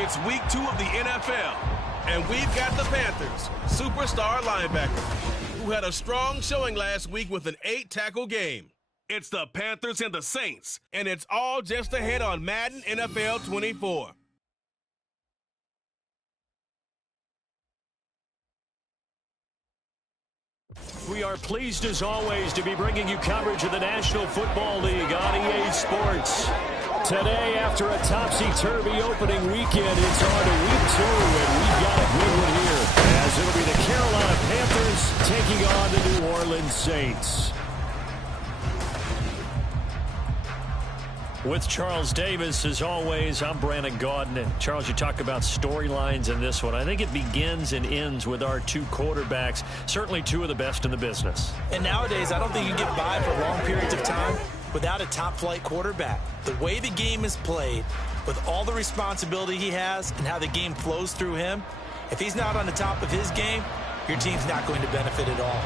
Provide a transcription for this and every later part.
It's week 2 of the NFL, and we've got the Panthers' superstar linebacker, who had a strong showing last week with an 8-tackle game. It's the Panthers and the Saints, and it's all just ahead on Madden NFL 24. We are pleased as always to be bringing you coverage of the National Football League on EA Sports. Today, after a topsy-turvy opening weekend, it's on to week 2, and we've got a good one here, as it'll be the Carolina Panthers taking on the New Orleans Saints. With Charles Davis, as always, I'm Brandon Gaudin. And Charles, you talk about storylines in this one. I think it begins and ends with our two quarterbacks, certainly two of the best in the business. And nowadays, I don't think you can get by for long periods of time without a top-flight quarterback. The way the game is played, with all the responsibility he has and how the game flows through him, if he's not on the top of his game, your team's not going to benefit at all.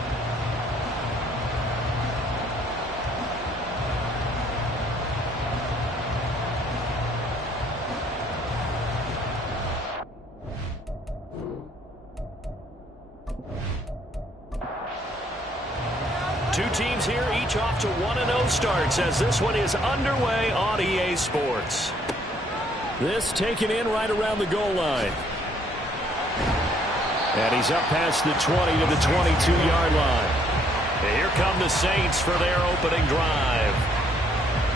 Two teams here, each off to 1-0 starts as this one is underway on EA Sports. This taken in right around the goal line. And he's up past the 20 to the 22-yard line. And here come the Saints for their opening drive.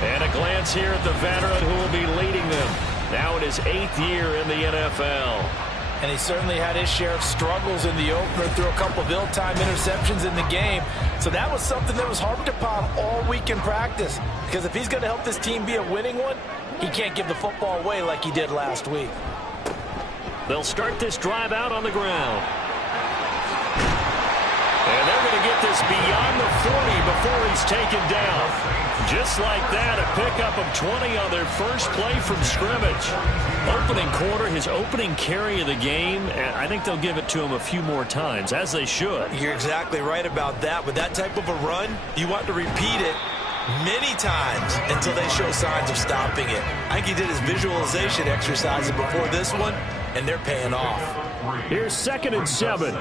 And a glance here at the veteran who will be leading them. Now in his 8th year in the NFL. And he certainly had his share of struggles in the opener, threw a couple of ill-timed interceptions in the game. So that was something that was harped upon all week in practice. Because if he's going to help this team be a winning one, he can't give the football away like he did last week. They'll start this drive out on the ground. And they're going to get this beyond the 40 before he's taken down. Just like that, a pickup of 20 on their first play from scrimmage. Opening quarter, his opening carry of the game, and I think they'll give it to him a few more times, as they should. You're exactly right about that. With that type of a run, you want to repeat it many times until they show signs of stopping it. I think he did his visualization exercises before this one, and they're paying off. Here's 2nd and 7.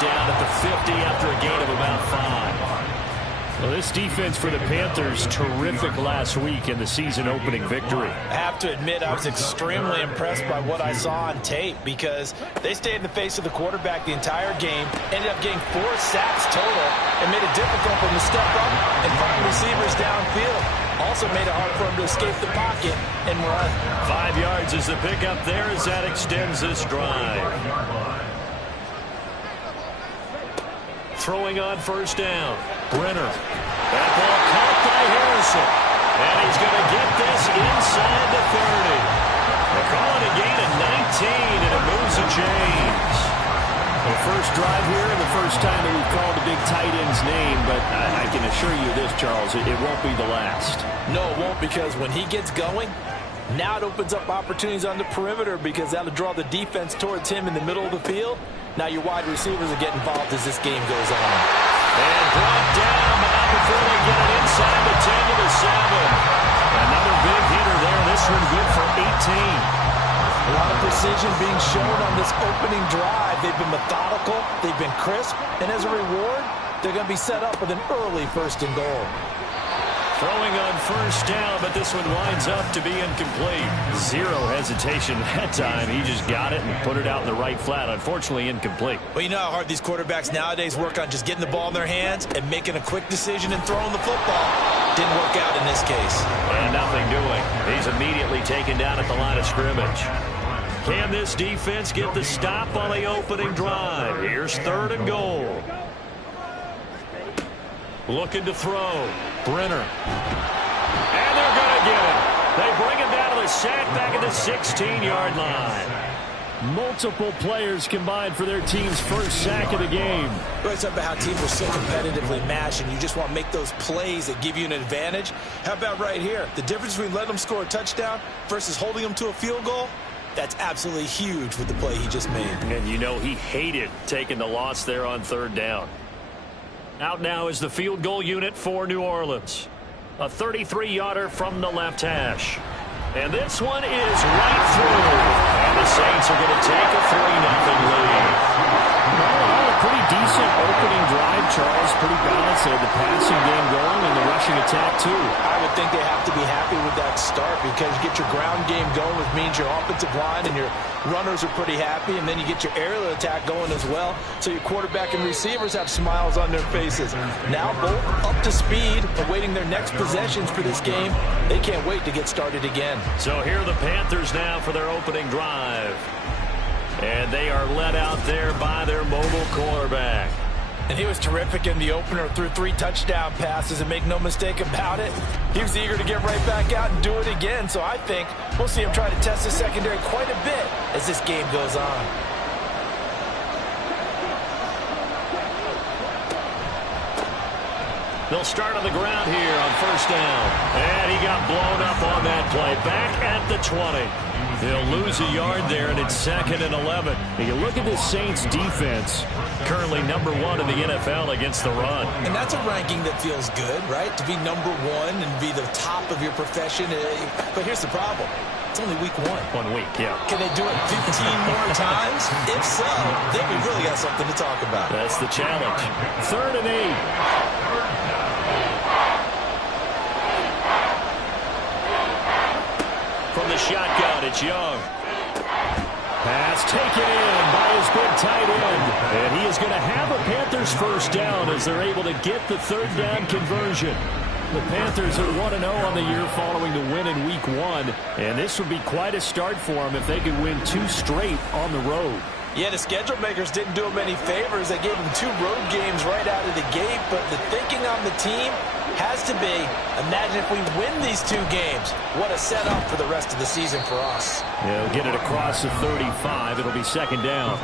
Down at the 50 after a gain of about 5. Well, this defense for the Panthers, terrific last week in the season-opening victory. I have to admit, I was extremely impressed by what I saw on tape because they stayed in the face of the quarterback the entire game, ended up getting 4 sacks total, and made it difficult for him to step up and find receivers downfield. Also made it hard for him to escape the pocket and run. 5 yards is the pickup there as that extends this drive. Throwing on first down. Brenner. That ball caught by Harrison. And he's going to get this inside the 30. They're calling a gain of 19, and it moves the chains. The first drive here and the first time that we've called the big tight end's name, but I can assure you this, Charles, it won't be the last. No, it won't, because when he gets going, now it opens up opportunities on the perimeter because that'll draw the defense towards him in the middle of the field. Now your wide receivers will get involved as this game goes on. And brought down, but not before they get it inside the 10 to the 7. Another big hitter there. This one good for 18. A lot of precision being shown on this opening drive. They've been methodical. They've been crisp. And as a reward, they're going to be set up with an early 1st and goal. Throwing on first down, but this one winds up to be incomplete. Zero hesitation that time. He just got it and put it out in the right flat. Unfortunately, incomplete. Well, you know how hard these quarterbacks nowadays work on just getting the ball in their hands and making a quick decision and throwing the football. Didn't work out in this case. And nothing doing. He's immediately taken down at the line of scrimmage. Can this defense get the stop on the opening drive? Here's 3rd and goal. Looking to throw. Brenner. And they're going to get it. They bring him down to the sack back at the 16-yard line. Multiple players combined for their team's first sack of the game. We're talking about how teams are so competitively matched, and you just want to make those plays that give you an advantage. How about right here? The difference between letting them score a touchdown versus holding them to a field goal, that's absolutely huge with the play he just made. And you know he hated taking the loss there on 3rd down. Out now is the field goal unit for New Orleans. A 33-yarder from the left hash. And this one is right through. And the Saints are going to take a 3-0 lead. Well, a pretty decent opening drive, Charles. Pretty balanced. They had the passing game going and the rushing attack, too. I would think they have to be happy with that start because you get your ground game going, which means your offensive line and your runners are pretty happy, and then you get your aerial attack going as well, so your quarterback and receivers have smiles on their faces. Now both up to speed, awaiting their next possessions for this game. They can't wait to get started again. So here are the Panthers now for their opening drive. And they are led out there by their mobile quarterback. And he was terrific in the opener, threw 3 touchdown passes, and make no mistake about it, he was eager to get right back out and do it again. So I think we'll see him try to test the secondary quite a bit as this game goes on. They'll start on the ground here on first down. And he got blown up on that play. Back at the 20. They'll lose a yard there, and it's 2nd and 11. And you look at this Saints defense. Currently number 1 in the NFL against the run. And that's a ranking that feels good, right? To be number 1 and be the top of your profession. But here's the problem. It's only week 1. 1 week, yeah. Can they do it 15 more times? If so, then we really got something to talk about. That's the challenge. 3rd and 8. From the shotgun, it's Young. Pass taken in by his big tight end. And he is going to have a Panthers first down as they're able to get the 3rd down conversion. The Panthers are 1-0 on the year following the win in week 1. And this would be quite a start for them if they could win 2 straight on the road. Yeah, the schedule makers didn't do them any favors. They gave them 2 road games right out of the gate. But the thinking on the team has to be, imagine if we win these 2 games. What a setup for the rest of the season for us. They'll get it across the 35. It'll be 2nd down.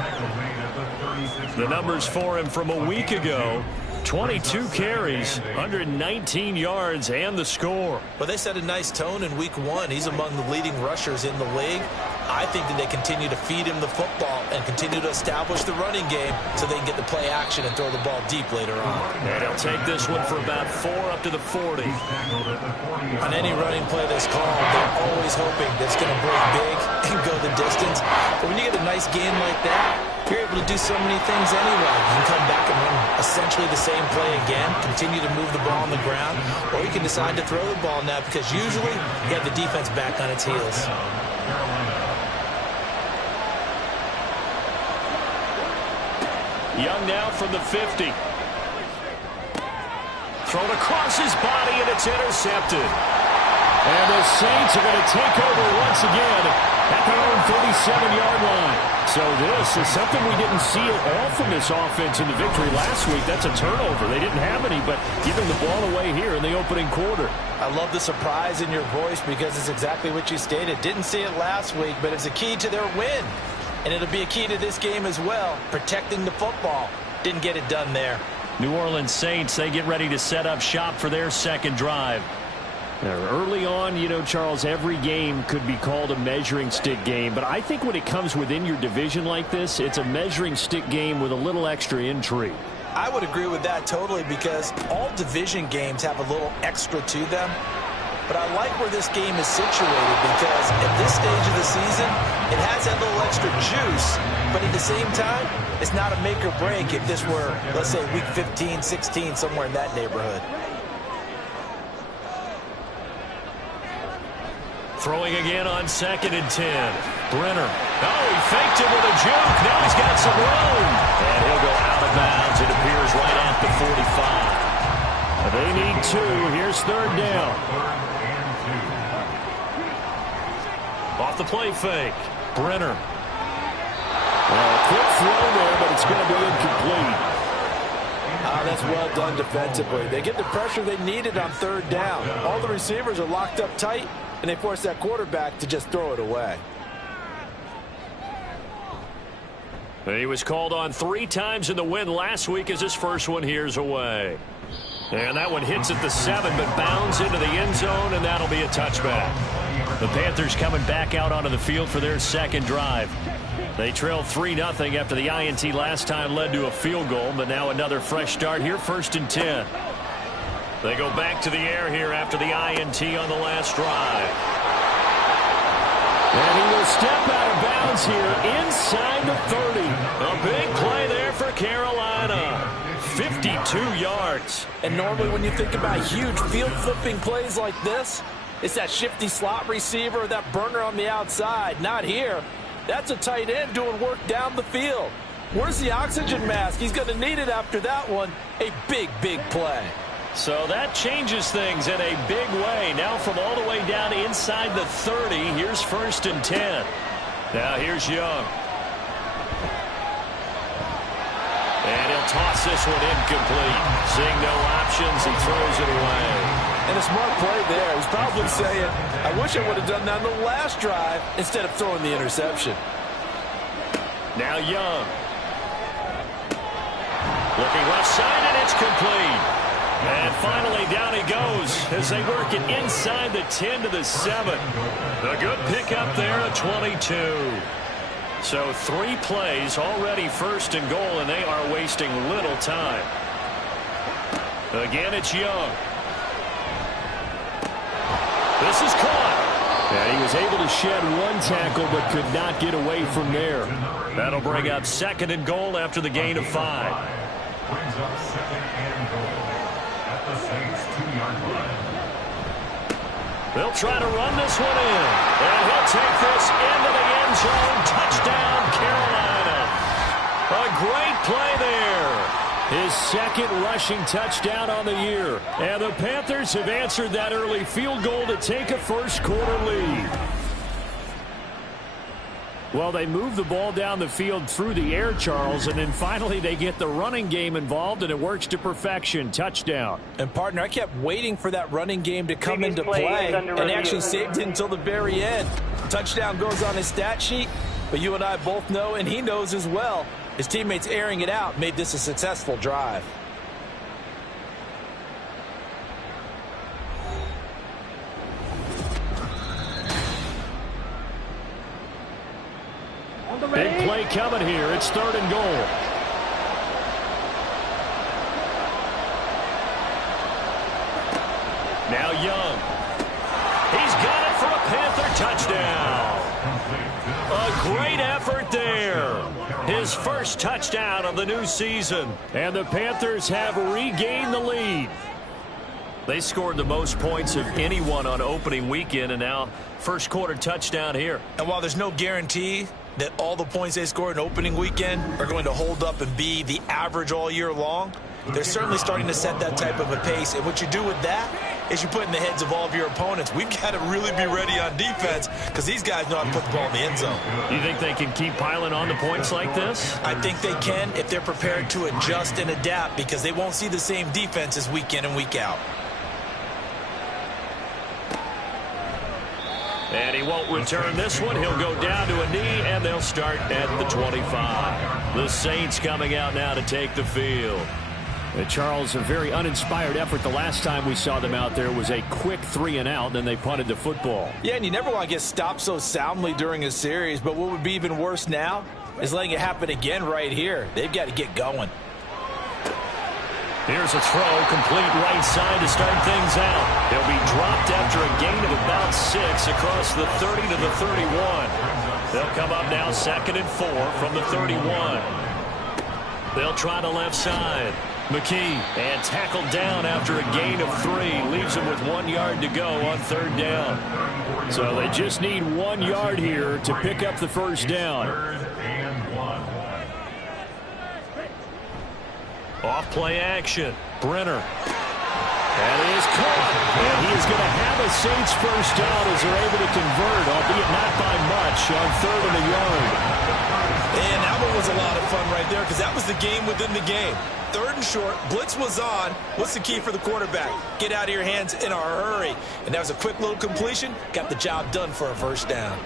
The numbers for him from a week ago. 22 carries, 119 yards, and the score. Well, they set a nice tone in week 1. He's among the leading rushers in the league. I think that they continue to feed him the football and continue to establish the running game so they can get the play action and throw the ball deep later on. And he'll take this one for about 4 up to the 40. On any running play that's called, they're always hoping that it's going to break big and go the distance. But when you get a nice game like that, you're able to do so many things anyway. You can come back and run essentially the same play again, continue to move the ball on the ground, or you can decide to throw the ball now because usually you have the defense back on its heels. Young now from the 50. Thrown across his body, and it's intercepted. And the Saints are going to take over once again at their own 37-yard line. So this is something we didn't see at all from this offense in the victory last week. That's a turnover. They didn't have any, but giving the ball away here in the opening quarter. I love the surprise in your voice because it's exactly what you stated. Didn't see it last week, but it's a key to their win. And it'll be a key to this game as well, protecting the football. Didn't get it done there. New Orleans Saints, they get ready to set up shop for their 2nd drive. Early on, you know, Charles, every game could be called a measuring stick game. But I think when it comes within your division like this, it's a measuring stick game with a little extra intrigue. I would agree with that totally because all division games have a little extra to them. But I like where this game is situated because at this stage of the season, it has that little extra juice. But at the same time, it's not a make or break if this were, let's say, week 15, 16, somewhere in that neighborhood. Throwing again on 2nd and 10. Brenner. Oh, he faked it with a juke. Now he's got some room. And he'll go out of bounds. It appears right at the 45. They need 2. Here's 3rd down. Off the play fake. Brenner. Quick throw there, but it's going to be incomplete. That's well done defensively. They get the pressure they needed on 3rd down. All the receivers are locked up tight, and they force that quarterback to just throw it away. He was called on 3 times in the win last week as his first one here's away. And that one hits at the 7, but bounds into the end zone, and that'll be a touchback. The Panthers coming back out onto the field for their 2nd drive. They trailed 3-0 after the INT last time led to a field goal, but now another fresh start here, 1st and 10. They go back to the air here after the INT on the last drive. And he will step out of bounds here inside the 30. A big play there for Carolina. 52 yards. And normally when you think about huge field-flipping plays like this, it's that shifty slot receiver or that burner on the outside. Not here. That's a tight end doing work down the field. Where's the oxygen mask? He's going to need it after that one. A big, big play. So that changes things in a big way. Now from all the way down inside the 30, here's 1st and 10. Now here's Young. And he'll toss this one incomplete. Seeing no options, he throws it away. And a smart play there. He's probably saying, I wish I would have done that on the last drive instead of throwing the interception. Now Young. Looking left side, and it's complete. And finally down he goes as they work it inside the 10 to the 7. A good pickup there at 22. So 3 plays already 1st and goal, and they are wasting little time. Again, it's Young. This is caught. And he was able to shed 1 tackle but could not get away from there. That'll bring up 2nd and goal after the gain of 5. Brings up 2nd and goal at the Saints 2-yard line. They'll try to run this one in. And he'll take this into the end zone. Touchdown, Carolina. A great play there. His 2nd rushing touchdown on the year. And the Panthers have answered that early field goal to take a first-quarter lead. Well, they move the ball down the field through the air, Charles, and then finally they get the running game involved, and it works to perfection. Touchdown. And, partner, I kept waiting for that running game to come into play and actually saved it until the very end. Touchdown goes on his stat sheet, but you and I both know, and he knows as well, his teammates airing it out made this a successful drive. Big play coming here. It's 3rd and goal. Now Young. He's got it for a Panther touchdown. A great effort there. His first touchdown of the new season. And the Panthers have regained the lead. They scored the most points of anyone on opening weekend, and now first-quarter touchdown here. And while there's no guarantee that all the points they scored in opening weekend are going to hold up and be the average all year long, they're certainly starting to set that type of a pace. And what you do with that is you put in the heads of all of your opponents, we've got to really be ready on defense because these guys know how to put the ball in the end zone. You think they can keep piling on the points like this? I think they can if they're prepared to adjust and adapt, because they won't see the same defenses week in and week out. And he won't return this one. He'll go down to a knee, and they'll start at the 25. The Saints coming out now to take the field. Charles, a very uninspired effort. The last time we saw them out there was a quick 3-and-out, then they punted the football. Yeah, and you never want to get stopped so soundly during a series, but what would be even worse now is letting it happen again right here. They've got to get going. Here's a throw, complete right side to start things out. He'll be dropped after a gain of about 6 across the 30 to the 31. They'll come up now 2nd and 4 from the 31. They'll try the left side. McKee, and tackled down after a gain of 3. Leaves him with 1 yard to go on 3rd down. So they just need 1 yard here to pick up the first down. Off play action. Brenner. And he is caught. And he is going to have a Saints first down as they're able to convert, albeit not by much, on 3rd and a yard. And that one was a lot of fun right there because that was the game within the game. 3rd and short. Blitz was on. What's the key for the quarterback? Get out of your hands in a hurry. And that was a quick little completion. Got the job done for a first down.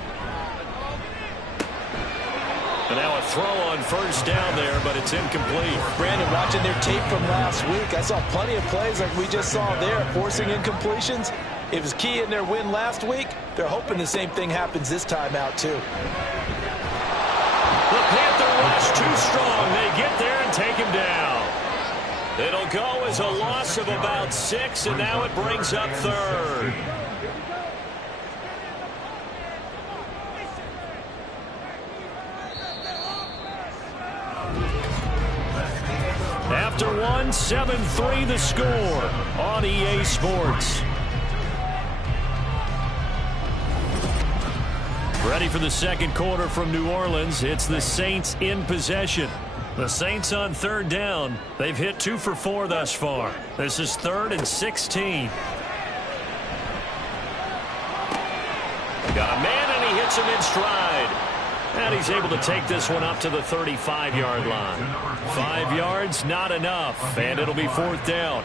And now a throw on 1st down there, but it's incomplete. Brandon, watching their tape from last week, I saw plenty of plays like we just saw there, forcing incompletions. It was key in their win last week. They're hoping the same thing happens this time out, too. Panther rush too strong. They get there and take him down. It'll go as a loss of about 6, and now it brings up third. After one, 7-3 the score on EA Sports. Ready for the second quarter from New Orleans. It's the Saints in possession. The Saints on third down. They've hit 2 for 4 thus far. This is 3rd and 16. Got a man, and he hits him in stride. And he's able to take this one up to the 35-yard line. 5 yards, not enough, and it'll be 4th down.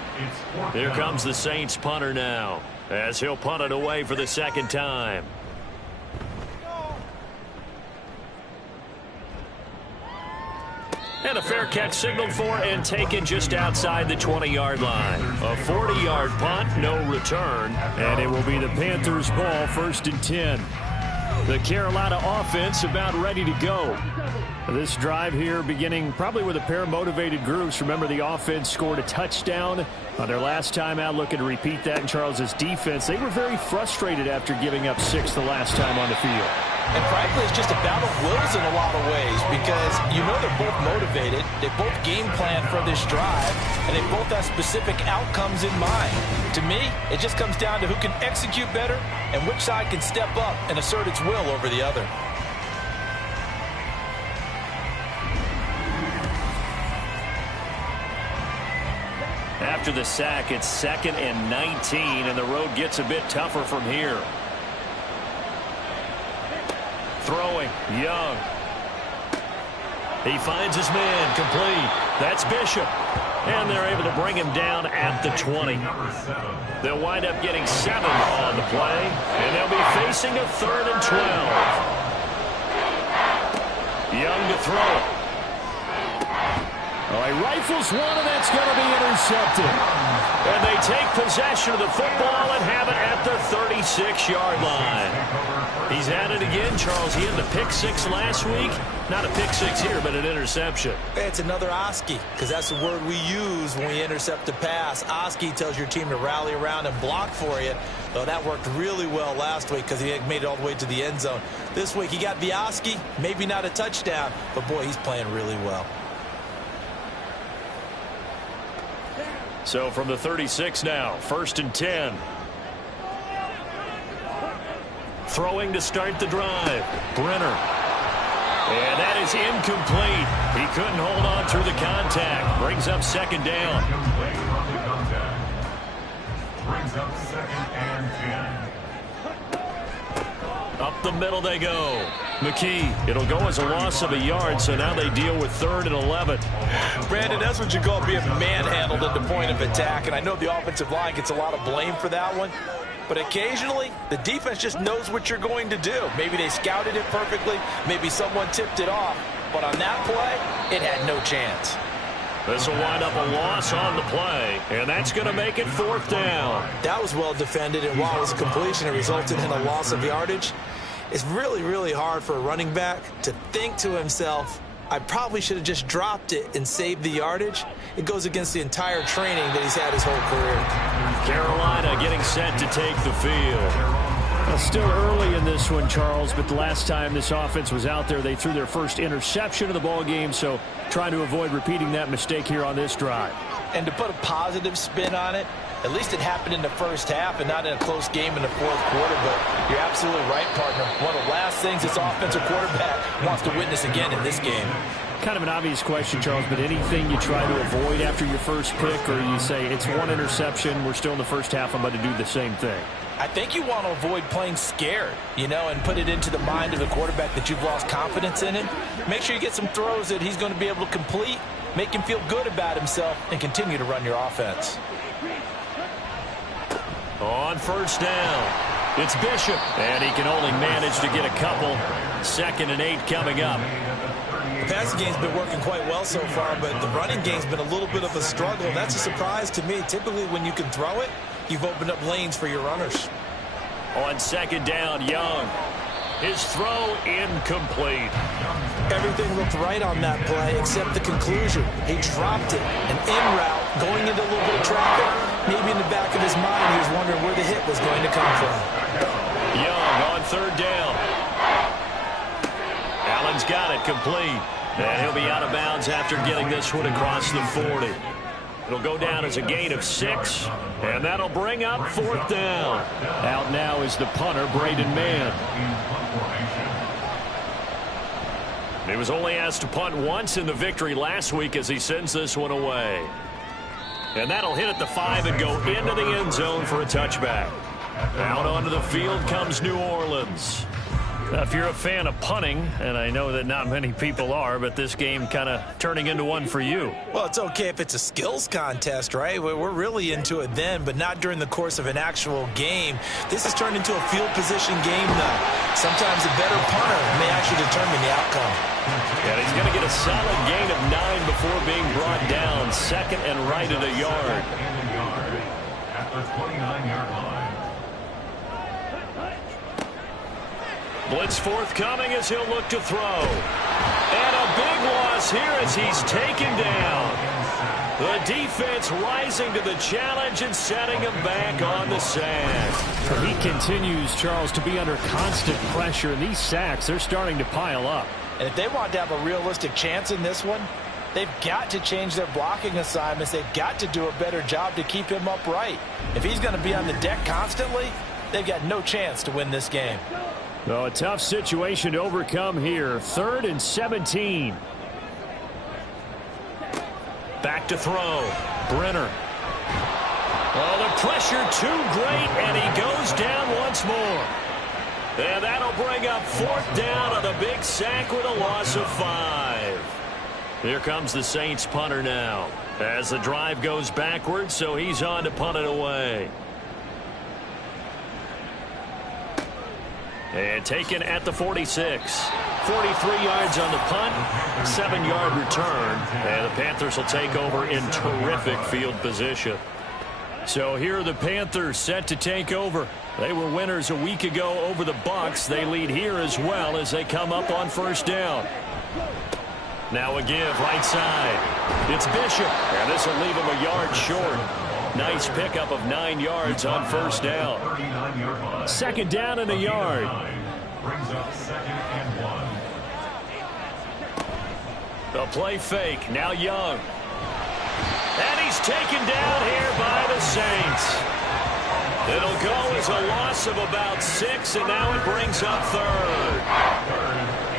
Here comes the Saints punter now, as he'll punt it away for the second time. And a fair catch signaled for and taken just outside the 20-yard line. A 40-yard punt, no return, and it will be the Panthers' ball, 1st and 10. The Carolina offense about ready to go. This drive here beginning probably with a pair of motivated groups. Remember, the offense scored a touchdown on their last time out, looking to repeat that in Charles's defense. They were very frustrated after giving up 6 the last time on the field. And frankly, it's just a battle of wills in a lot of ways because you know they're both motivated. They both game plan for this drive, and they both have specific outcomes in mind. To me, it just comes down to who can execute better and which side can step up and assert its will over the other. After the sack, it's 2nd and 19, and the road gets a bit tougher from here. Throwing, Young. He finds his man, complete. That's Bishop. And they're able to bring him down at the 20. They'll wind up getting 7 on the play, and they'll be facing a 3rd and 12. Young to throw it. Oh, he rifles one, and that's going to be intercepted. And they take possession of the football and have it at the 36-yard line. He's at it again, Charles. He had the pick 6 last week. Not a pick 6 here, but an interception. It's another Oski, because that's the word we use when we intercept a pass. Oski tells your team to rally around and block for you. Well, that worked really well last week because he made it all the way to the end zone. This week he got the Oski, maybe not a touchdown, but boy, he's playing really well. So from the 36 now, 1st and 10. Throwing to start the drive. Brenner. And that is incomplete. He couldn't hold on through the contact. Brings up 2nd down. Brings up 2nd and 10. Up the middle they go. McKee, it'll go as a loss of a yard, so now they deal with 3rd and 11. Brandon, that's what you call being manhandled at the point of attack, and I know the offensive line gets a lot of blame for that one, but occasionally the defense just knows what you're going to do. Maybe they scouted it perfectly, maybe someone tipped it off, but on that play, it had no chance. This will wind up a loss on the play, and that's going to make it 4th down. That was well defended, and while it was a completion, it resulted in a loss of yardage. It's really, really hard for a running back to think to himself, I probably should have just dropped it and saved the yardage. It goes against the entire training that he's had his whole career. Carolina getting set to take the field. Well, still early in this one, Charles, but the last time this offense was out there, they threw their first interception of the ball game, so trying to avoid repeating that mistake here on this drive. And to put a positive spin on it, at least it happened in the first half and not in a close game in the 4th quarter, but you're absolutely right, partner. One of the last things this offensive quarterback wants to witness again in this game. Kind of an obvious question, Charles, but anything you try to avoid after your first pick, or you say it's one interception, we're still in the first half, I'm about to do the same thing? I think you want to avoid playing scared, and put it into the mind of the quarterback that you've lost confidence in him. Make sure you get some throws that he's going to be able to complete, make him feel good about himself, and continue to run your offense. On 1st down, it's Bishop, and he can only manage to get a couple. 2nd and 8 coming up. The passing game's been working quite well so far, but the running game's been a little bit of a struggle, and that's a surprise to me. Typically, when you can throw it, you've opened up lanes for your runners. On 2nd down, Young. His throw incomplete. Everything looked right on that play except the conclusion. He dropped it. An in route, going into a little bit of traffic. Maybe in the back of his mind, he was wondering where the hit was going to come from. Young on third down. Allen's got it complete. And he'll be out of bounds after getting this one across the 40. It'll go down as a gain of 6, and that'll bring up 4th down. Out now is the punter, Braden Mann. He was only asked to punt once in the victory last week as he sends this one away. And that'll hit at the 5 and go into the end zone for a touchback. Out onto the field comes New Orleans. If you're a fan of punting, and I know that not many people are, but this game kind of turning into one for you. Well, it's okay if it's a skills contest, right? We're really into it then, but not during the course of an actual game. This has turned into a field position game, though. Sometimes a better punter may actually determine the outcome. And he's going to get a solid gain of 9 before being brought down. 2nd and right at a yard. At the 29-yard line. Blitz forthcoming as he'll look to throw. And a big loss here as he's taken down. The defense rising to the challenge and setting him back on the sand. He continues, Charles, to be under constant pressure, and these sacks, they're starting to pile up. And if they want to have a realistic chance in this one, they've got to change their blocking assignments. They've got to do a better job to keep him upright. If he's going to be on the deck constantly, they've got no chance to win this game. Oh, a tough situation to overcome here. 3rd and 17. Back to throw. Brenner. Oh, the pressure too great, and he goes down once more. And that'll bring up 4th down on the big sack with a loss of 5. Here comes the Saints punter now. As the drive goes backwards, so he's on to punt it away. And taken at the 46. 43 yards on the punt, 7-yard return. And the Panthers will take over in terrific field position. So here are the Panthers set to take over. They were winners a week ago over the Bucs. They lead here as well as they come up on 1st down. Now a give right side. It's Bishop. And this will leave him a yard short. Nice pickup of 9 yards on 1st down. 2nd down and a yard. Brings up 2nd and 1. The play fake. Now Young. And he's taken down here by the Saints. It'll go as a loss of about 6, and now it brings up 3rd.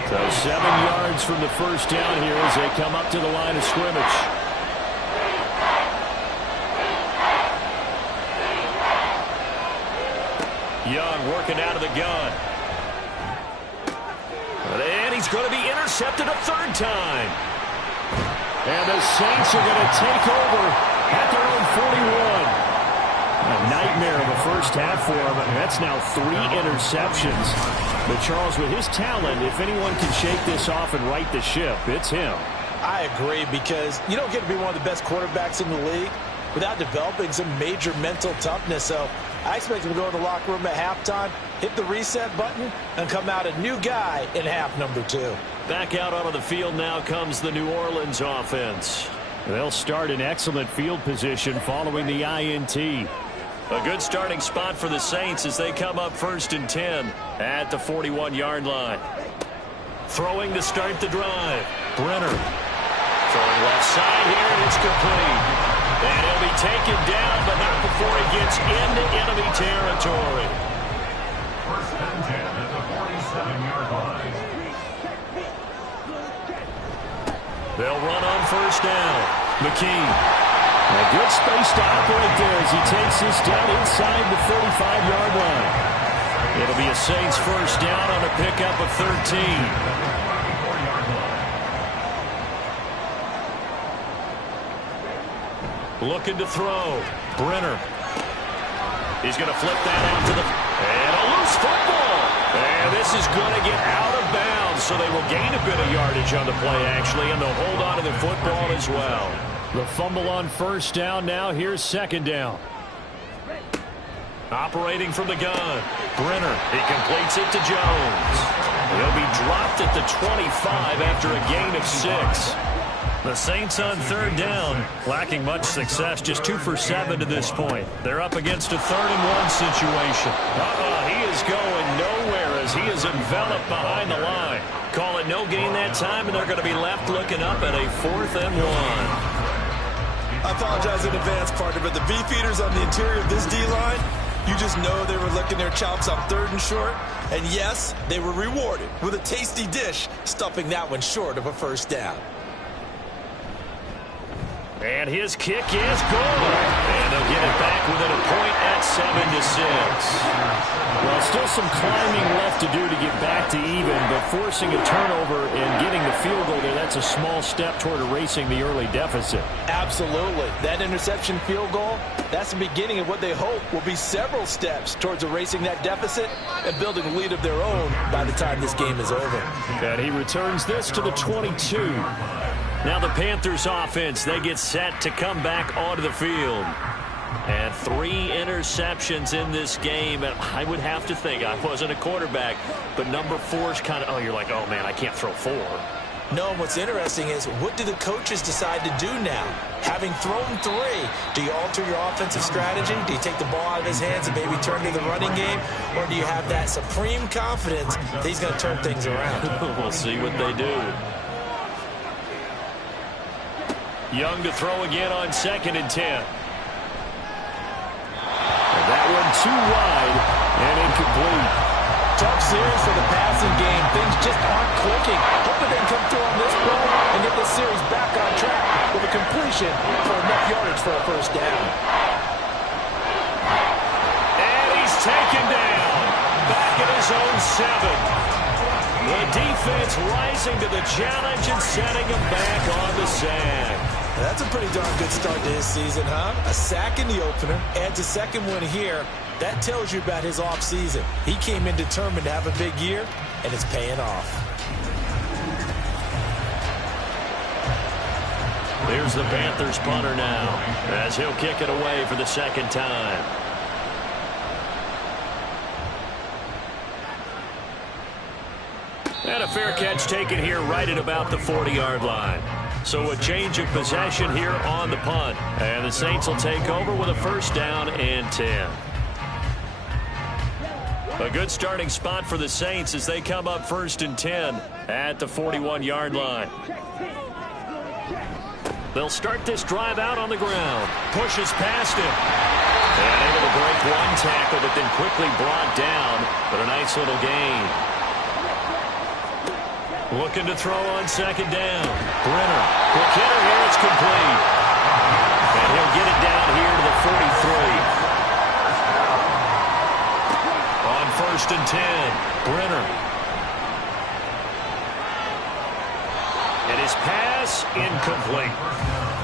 So 7 yards from the 1st down here as they come up to the line of scrimmage. Young working out of the gun. And he's going to be intercepted a 3rd time. And the Saints are going to take over at their own 41. A nightmare of a first half for him. That's now 3 interceptions. But Charles, with his talent, if anyone can shake this off and right the ship, it's him. I agree, because you don't get to be one of the best quarterbacks in the league without developing some major mental toughness. So I expect him to go in the locker room at halftime, hit the reset button, and come out a new guy in half number 2. Back out onto the field now comes the New Orleans offense. They'll start in excellent field position following the INT. A good starting spot for the Saints as they come up 1st and 10 at the 41-yard line. Throwing to start the drive. Brenner. Throwing left side here, and it's complete. And he'll be taken down, but not before he gets into enemy territory. 1st and 10 at the 47-yard line. They'll run on 1st down. McKee. A good space to operate there as he takes this down inside the 35-yard line. It'll be a Saints 1st down on a pickup of 13. Looking to throw. Brenner. He's going to flip that out to the... And a loose football. And this is going to get out of bounds, so they will gain a bit of yardage on the play, actually, and they'll hold on to the football as well. The fumble on 1st down now. Here's 2nd down. Operating from the gun. Brenner. He completes it to Jones. He'll be dropped at the 25 after a gain of 6. The Saints on third down, lacking much success, just 2 for 7 to this point. They're up against a 3rd-and-1 situation. He is going nowhere as he is enveloped behind the line. Call it no gain that time, and they're going to be left looking up at a 4th and 1. I apologize in advance, partner, but the beefeaters on the interior of this D-line, you just know they were licking their chops on 3rd and short. And yes, they were rewarded with a tasty dish, stuffing that one short of a 1st down. And his kick is good. And they'll get it back within a point at 7-6. Well, still some climbing left to do to get back to even, but forcing a turnover and getting the field goal there, that's a small step toward erasing the early deficit. Absolutely. That interception field goal, that's the beginning of what they hope will be several steps towards erasing that deficit and building a lead of their own by the time this game is over. And he returns this to the 22. Now the Panthers offense, they get set to come back onto the field. And 3 interceptions in this game. And I would have to think, I wasn't a quarterback, but number 4 is kind of, you're like, oh man, I can't throw 4. No, what's interesting is, what do the coaches decide to do now? Having thrown 3, do you alter your offensive strategy? Do you take the ball out of his hands and maybe turn to the running game? Or do you have that supreme confidence that he's going to turn things around? We'll see what they do. Young to throw again on 2nd and 10. That one too wide and incomplete. Tough series for the passing game. Things just aren't clicking. Hoping they can come through on this play and get this series back on track with a completion for enough yardage for a 1st down. And he's taken down. Back at his own 7. The defense rising to the challenge and setting him back on the sack. That's a pretty darn good start to his season, huh? A sack in the opener, adds a 2nd one here. That tells you about his offseason. He came in determined to have a big year, and it's paying off. Here's the Panthers punter now, as he'll kick it away for the 2nd time. And a fair catch taken here right at about the 40-yard line. So a change of possession here on the punt. And the Saints will take over with a 1st down and 10. A good starting spot for the Saints as they come up 1st and 10 at the 41-yard line. They'll start this drive out on the ground. Pushes past him. And able to break 1 tackle, but then quickly brought down. But a nice little gain. Looking to throw on 2nd down. Brenner. Quick hitter here. It's complete. And he'll get it down here to the 43. On 1st and 10. Brenner. And his pass incomplete.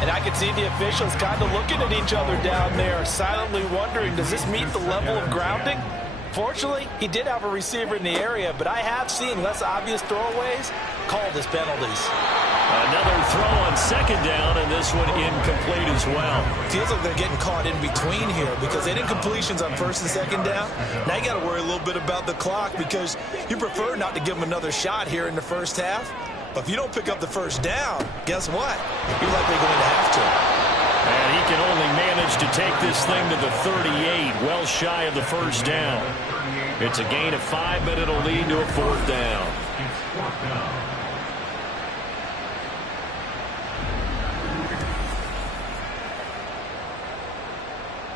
And I can see the officials kind of looking at each other down there, silently wondering, does this meet the level of grounding? Fortunately, he did have a receiver in the area, but I have seen less obvious throwaways called as penalties. Another throw on 2nd down, and this one incomplete as well. Feels like they're getting caught in between here because they did incompletions on 1st and 2nd down. Now you got to worry a little bit about the clock because you prefer not to give them another shot here in the 1st half. But if you don't pick up the 1st down, guess what? You're likely going to have to. And he can only manage to take this thing to the 38, well shy of the 1st down. It's a gain of 5, but it'll lead to a 4th down.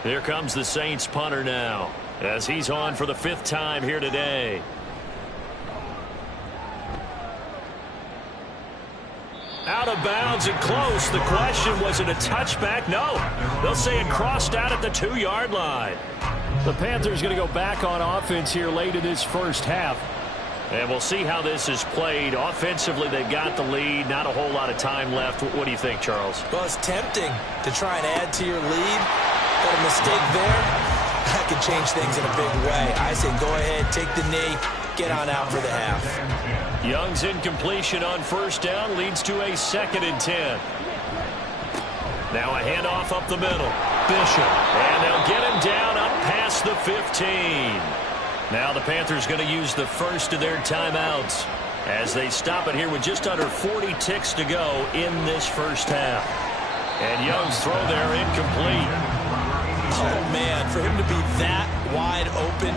Here comes the Saints punter now, as he's on for the 5th time here today. Out of bounds and close. The question, was it a touchback? No. They'll say it crossed out at the 2-yard line. The Panthers going to go back on offense here late in this 1st half. And we'll see how this is played. Offensively, they've got the lead. Not a whole lot of time left. What do you think, Charles? Well, it's tempting to try and add to your lead. But a mistake there, that could change things in a big way. I say go ahead, take the knee, get on out for the half. Young's incompletion on 1st down leads to a 2nd and 10. Now a handoff up the middle. Bishop. And they'll get him down up past the 15. Now the Panthers going to use the first of their timeouts as they stop it here with just under 40 ticks to go in this first half. And Young's throw there incomplete. Oh, man, for him to be that wide open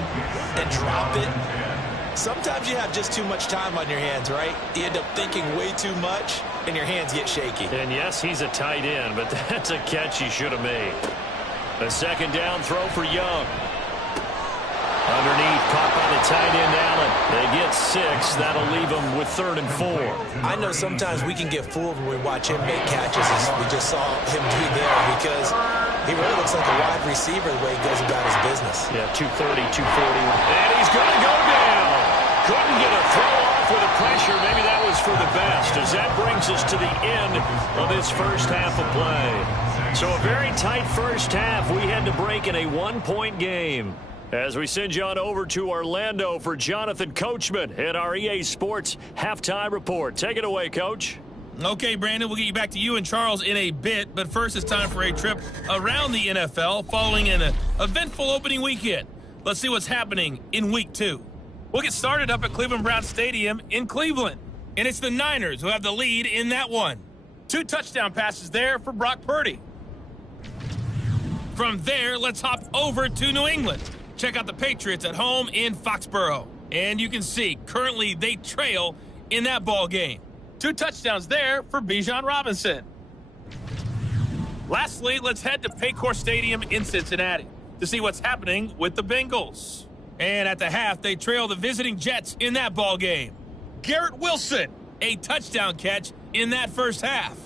and drop it. Sometimes you have just too much time on your hands, right? You end up thinking way too much, and your hands get shaky. And yes, he's a tight end, but that's a catch he should have made. A second down throw for Young. Underneath, caught by the tight end, Allen. They get 6. That'll leave them with 3rd and 4. I know sometimes we can get fooled when we watch him make catches, as we just saw him do there, because he really looks like a wide receiver the way he goes about his business. Yeah, 230, 240. And he's going to go down. Couldn't get a throw off with the pressure. Maybe that was for the best, as that brings us to the end of this first half of play. So a very tight first half. We had to break in a 1-point game. As we send you on over to Orlando for Jonathan Coachman at our EA Sports Halftime Report. Take it away, Coach. Okay, Brandon, we'll get you back to you and Charles in a bit, but first it's time for a trip around the NFL following an eventful opening weekend. Let's see what's happening in Week 2. We'll get started up at Cleveland Browns Stadium in Cleveland, and it's the Niners who have the lead in that one. 2 touchdown passes there for Brock Purdy. From there, let's hop over to New England. Check out the Patriots at home in Foxborough. And you can see, currently they trail in that ball game. 2 touchdowns there for Bijan Robinson. Lastly, let's head to Paycor Stadium in Cincinnati to see what's happening with the Bengals. And at the half, they trail the visiting Jets in that ball game. Garrett Wilson, a touchdown catch in that first half.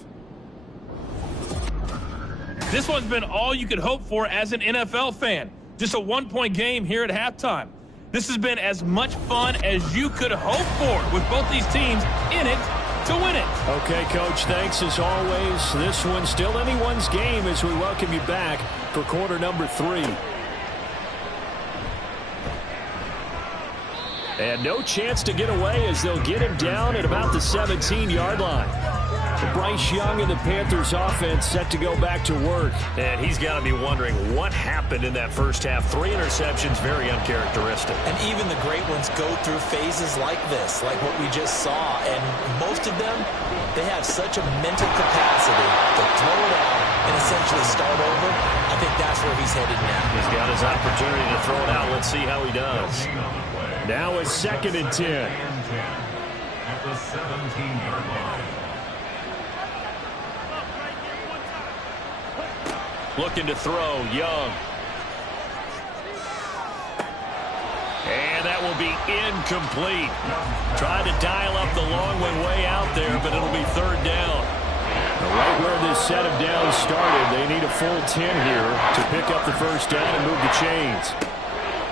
This one's been all you could hope for as an NFL fan. Just a 1-point game here at halftime. This has been as much fun as you could hope for with both these teams in it to win it. Okay, Coach, thanks as always. This one's still anyone's game as we welcome you back for quarter number 3. And no chance to get away as they'll get him down at about the 17-yard line. Bryce Young and the Panthers offense set to go back to work. And he's got to be wondering what happened in that first half. 3 interceptions, very uncharacteristic. And even the great ones go through phases like this, like what we just saw. And most of them, they have such a mental capacity to throw it out and essentially start over. I think that's where he's headed now. He's got his opportunity to throw it out. Let's see how he does. Now it's 2nd and 10. At the 17-yard line. Looking to throw, Young. And that will be incomplete. Tried to dial up the long one way out there, but it'll be 3rd down. Right where this set of downs started, they need a full 10 here to pick up the first down and move the chains.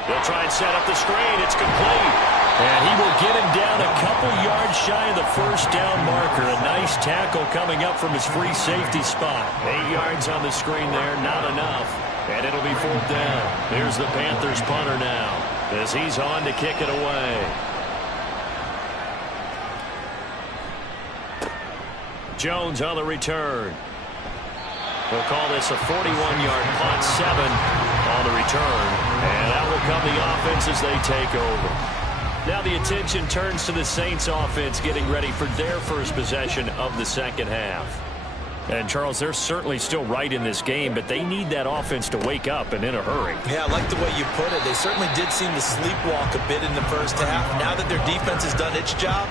They'll try and set up the screen. It's complete. And he will get him down a couple yards shy of the first down marker. A nice tackle coming up from his free safety spot. 8 yards on the screen there, not enough. And it'll be 4th down. Here's the Panthers punter now as he's on to kick it away. Jones on the return. We'll call this a 41-yard punt, 7 on the return. And that will come the offense as they take over. Now the attention turns to the Saints offense getting ready for their first possession of the second half. And, Charles, they're certainly still right in this game, but they need that offense to wake up and in a hurry. Yeah, I like the way you put it. They certainly did seem to sleepwalk a bit in the first half. Now that their defense has done its job,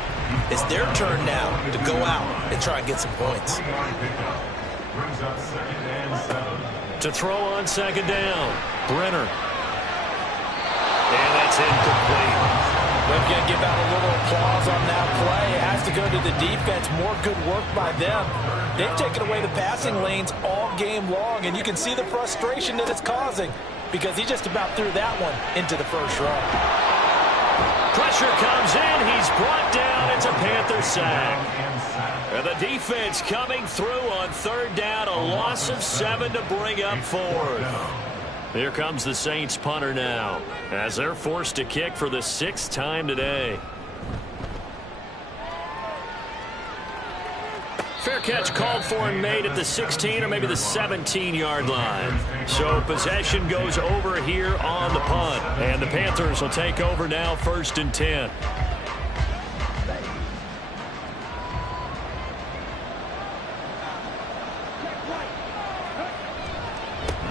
it's their turn now to go out and try and get some points. Brings up 2nd and 7. To throw on 2nd down, Brenner. And that's incomplete. We're going to give out a little applause on that play. It has to go to the defense. More good work by them. They've taken away the passing lanes all game long, and you can see the frustration that it's causing because he just about threw that one into the first row. Pressure comes in. He's brought down. It's a Panther sack. And the defense coming through on 3rd down. A loss of 7 to bring up 4th. Here comes the Saints punter now as they're forced to kick for the 6th time today. Fair catch called for and made at the 16 or maybe the 17-yard line. So possession goes over here on the punt. And the Panthers will take over now, 1st and 10.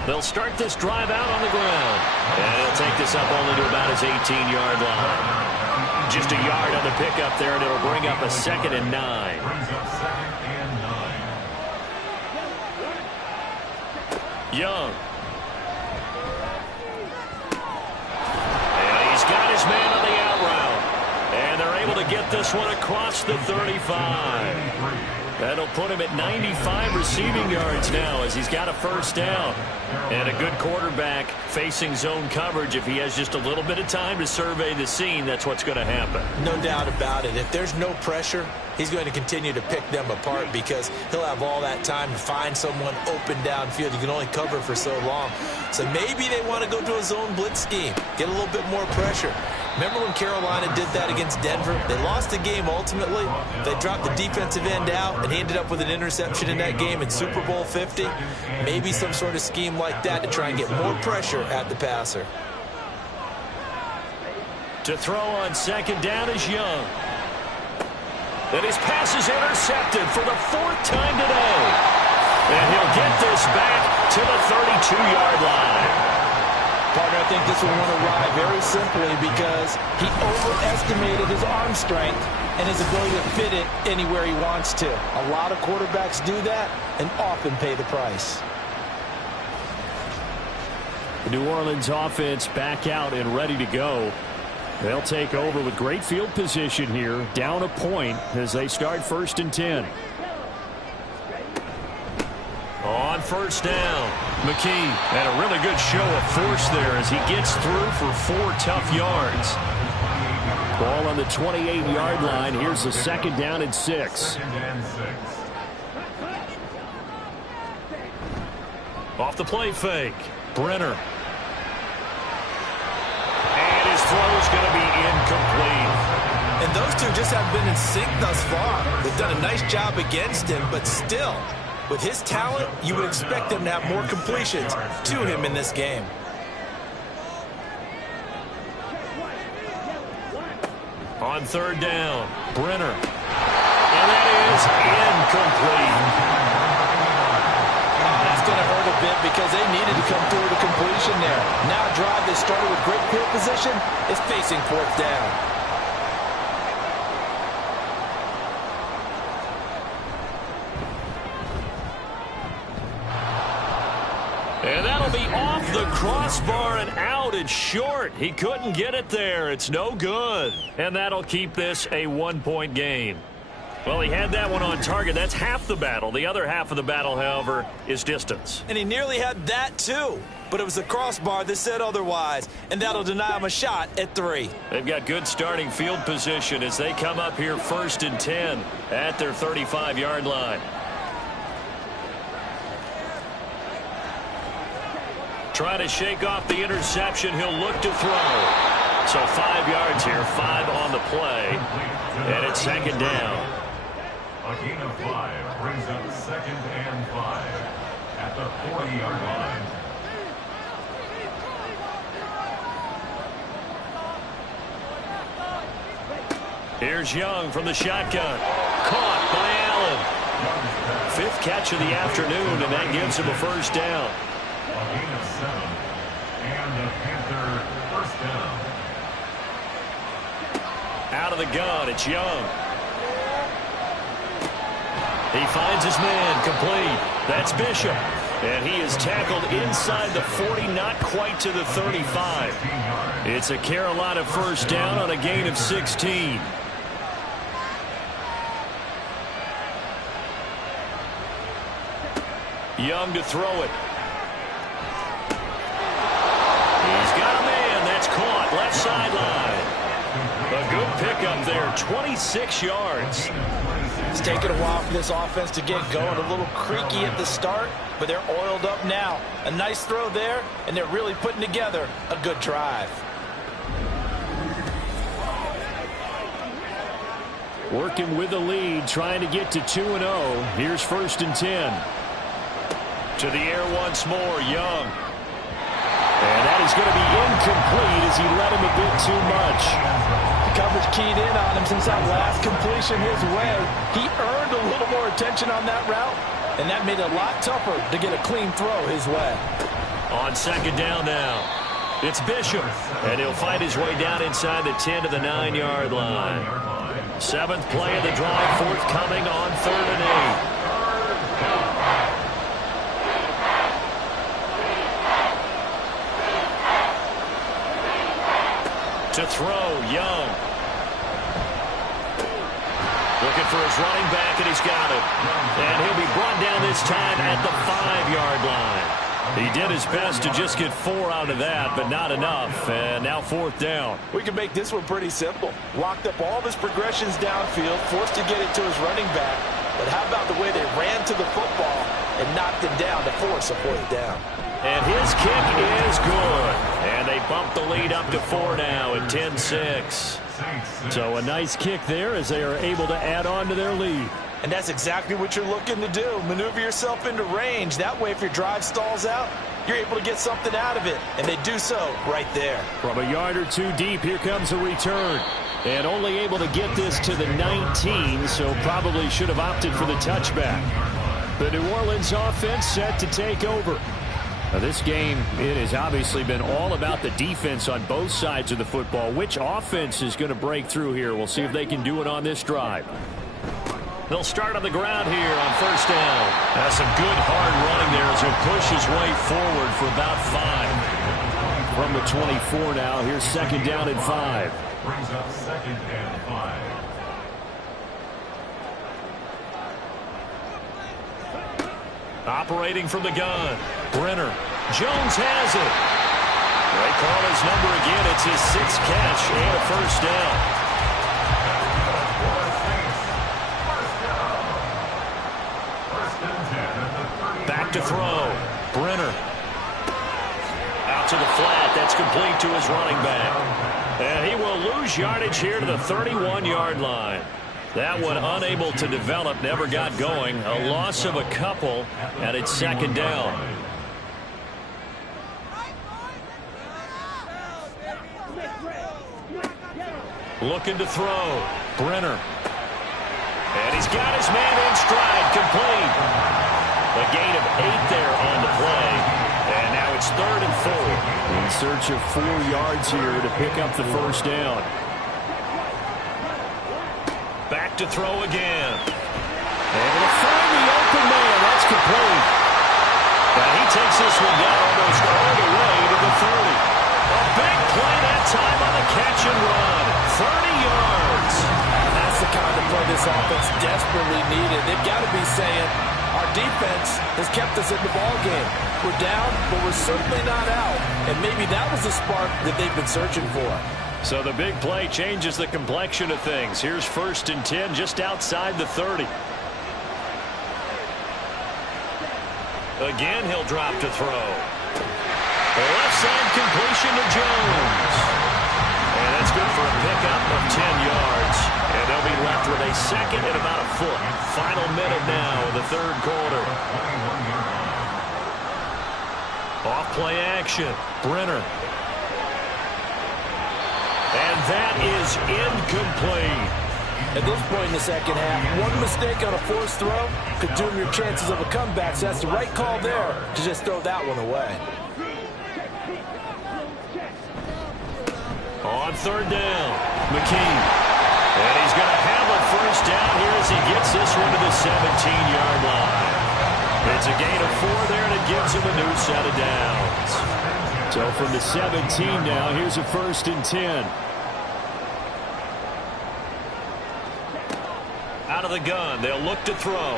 They'll start this drive out on the ground. And he'll take this up only to about his 18-yard line. Just a yard on the pickup there, and it'll bring up a 2nd and 9. Young. And he's got his man on the out route. And they're able to get this one across the 35. That'll put him at 95 receiving yards now as he's got a 1st down. And a good quarterback facing zone coverage. If he has just a little bit of time to survey the scene, that's what's going to happen. No doubt about it. If there's no pressure, he's going to continue to pick them apart because he'll have all that time to find someone open downfield. You can only cover for so long. So maybe they want to go to a zone blitz scheme, get a little bit more pressure. Remember when Carolina did that against Denver? They lost the game ultimately. They dropped the defensive end out, and he ended up with an interception in that game in Super Bowl 50. Maybe some sort of scheme like that to try and get more pressure at the passer. To throw on 2nd down is Young. And his pass is intercepted for the 4th time today. And he'll get this back to the 32-yard line. Partner, I think this will want to ride very simply because he overestimated his arm strength and his ability to fit it anywhere he wants to. A lot of quarterbacks do that and often pay the price. The New Orleans offense back out and ready to go. They'll take over with great field position here, down a point as they start 1st and 10. On 1st down, McKee had a really good show of force there as he gets through for 4 tough yards. Ball on the 28-yard line. Here's the 2nd down and 6. Off the play fake, Brenner. And his throw's going to be incomplete. And those two just haven't been in sync thus far. They've done a nice job against him, but still, with his talent, you would expect them to have more completions to him in this game. On 3rd down, Brenner. And that is incomplete. That's going to hurt a bit because they needed to come through with a completion there. Now a drive that started with great field position is facing 4th down. And that'll be off the crossbar and out. It's short. He couldn't get it there. It's no good. And that'll keep this a 1-point game. Well, he had that one on target. That's half the battle. The other half of the battle, however, is distance. And he nearly had that, too. But it was the crossbar that said otherwise. And that'll deny him a shot at 3. They've got good starting field position as they come up here 1st and 10 at their 35-yard line. Trying to shake off the interception. He'll look to throw. So 5 yards here, 5 on the play. And it's 2nd down. A gain of 5 brings up 2nd and 5 at the 40-yard line. Here's Young from the shotgun. Caught by Allen. 5th catch of the afternoon, and that gives him a 1st down. A gain of 7 and the Panther 1st down. Out of the gun, it's Young. He finds his man, complete. That's Bishop. And he is tackled inside the 40, not quite to the 35. It's a Carolina 1st down on a gain of 16. Young to throw it. He's got a man. That's caught. Left sideline. A good pickup there. 26 yards. It's taken a while for this offense to get going. A little creaky at the start, but they're oiled up now. A nice throw there, and they're really putting together a good drive. working with the lead, trying to get to 2-0. Here's 1st and 10. To the air once more, Young. And that is going to be incomplete as he led him a bit too much. The coverage keyed in on him since that last completion his way. He earned a little more attention on that route, and that made it a lot tougher to get a clean throw his way. On 2nd down now, it's Bishop, and he'll fight his way down inside the 10 to the 9-yard line. 7th play of the drive forthcoming on 3rd and 8. To throw, Young. Looking for his running back, and he's got it. And he'll be brought down this time at the 5-yard line. He did his best to just get 4 out of that, but not enough. And now 4th down. We can make this one pretty simple. Locked up all of his progressions downfield, forced to get it to his running back. But how about the way they ran to the football and knocked him down to force a 4th down? And his kick is good. And they bump the lead up to 4 now at 10-6. So a nice kick there as they are able to add on to their lead. And that's exactly what you're looking to do. Maneuver yourself into range. That way, if your drive stalls out, you're able to get something out of it. And they do so right there. From a yard or 2 deep, here comes a return. And only able to get this to the 19, so probably should have opted for the touchback. The New Orleans offense set to take over. Now this game, it has obviously been all about the defense on both sides of the football. Which offense is going to break through here? We'll see if they can do it on this drive. They'll start on the ground here on 1st down. That's some good hard running there as he'll push his way forward for about 5. From the 24 now, here's 2nd down and 5. Brings up 2nd and 5. Operating from the gun, Brenner. Jones has it. They call his number again. It's his 6th catch and a 1st down. Back to throw. Brenner. Out to the flat. That's complete to his running back. And he will lose yardage here to the 31-yard line. That one unable to develop, never got going. A loss of a couple, and it's 2nd down. Looking to throw. Brenner. And he's got his man in stride, complete. A gain of 8 there on the play. And now it's 3rd and 4. In search of 4 yards here to pick up the 1st down. Back to throw again. Able to find the open man. That's complete. And he takes this one down almost all the way to the 30. A big play that time on the catch and run. 30 yards. That's the kind of play this offense desperately needed. They've got to be saying, our defense has kept us in the ballgame. We're down, but we're certainly not out. And maybe that was the spark that they've been searching for. So the big play changes the complexion of things. Here's 1st and 10 just outside the 30. Again, he'll drop to throw. The left side completion to Jones. And that's good for a pickup of 10 yards. And they'll be left with a 2nd and about a foot. Final minute now of the 3rd quarter. Off play action. Brenner. And that is incomplete. At this point in the 2nd half, one mistake on a forced throw could doom your chances of a comeback. So that's the right call there to just throw that one away. On 3rd down, McKee. And he's going to have a 1st down here as he gets this one to the 17-yard line. It's a gain of 4 there, and it gives him a new set of downs. So from the 17 now, here's a 1st and 10. Out of the gun, they'll look to throw.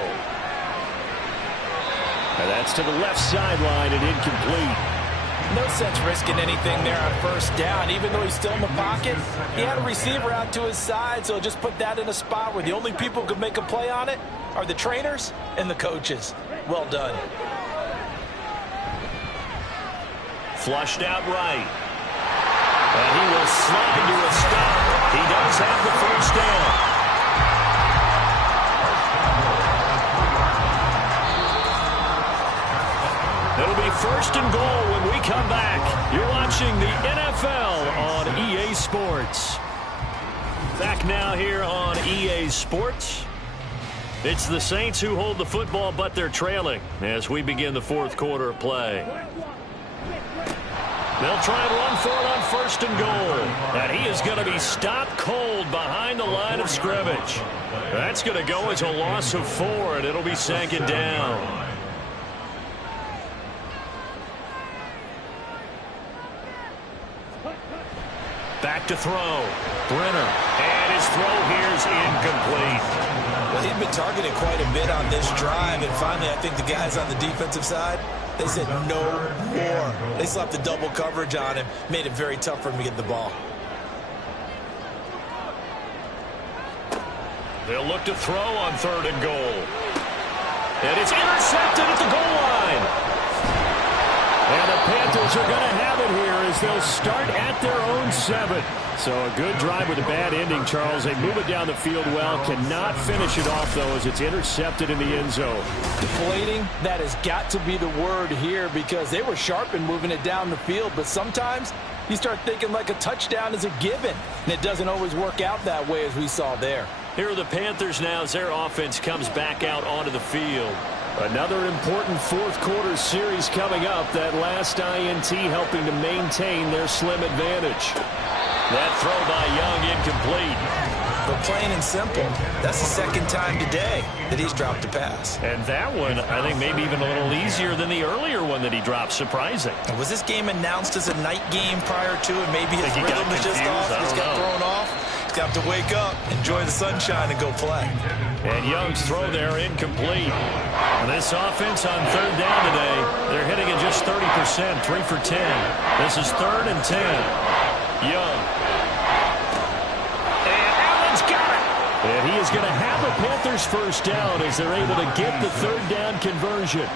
And that's to the left sideline and incomplete. No sense risking anything there on 1st down. Even though he's still in the pocket, he had a receiver out to his side, so just put that in a spot where the only people who could make a play on it are the trainers and the coaches. Well done. Flushed out right. And he will slide to a stop. He does have the 1st down. It'll be first and goal when we come back. You're watching the NFL on EA Sports. Back now here on EA Sports. It's the Saints who hold the football, but they're trailing as we begin the fourth quarter of play. They'll try and run for it on first and goal. And he is going to be stopped cold behind the line of scrimmage. That's going to go as a loss of 4, and it'll be second down. Back to throw. Brenner. And his throw here's incomplete. Well, he'd been targeted quite a bit on this drive, and finally I think the guys on the defensive side, they said no more. They slapped the double coverage on him, made it very tough for him to get the ball. They'll look to throw on third and goal. And it's intercepted at the goal line. And the Panthers are going to have it here as they'll start at their own 7. So a good drive with a bad ending, Charles. They move it down the field well. Cannot finish it off, though, as it's intercepted in the end zone. Deflating, that has got to be the word here because they were sharp in moving it down the field. But sometimes you start thinking like a touchdown is a given. And it doesn't always work out that way as we saw there. Here are the Panthers now as their offense comes back out onto the field. Another important fourth quarter series coming up. That last INT helping to maintain their slim advantage. That throw by Young incomplete. But plain and simple, that's the second time today that he's dropped a pass. And that one, I think, maybe even a little easier than the earlier one that he dropped. Surprising. Was this game announced as a night game prior to it? Maybe his rhythm was just off. He's got thrown off. He's got to wake up, enjoy the sunshine, and go play. And Young's throw there incomplete. This offense on third down today, they're hitting at just 30%, 3 for 10. This is 3rd and 10. Young. And he is going to have a Panthers first down as they're able to get the third down conversion.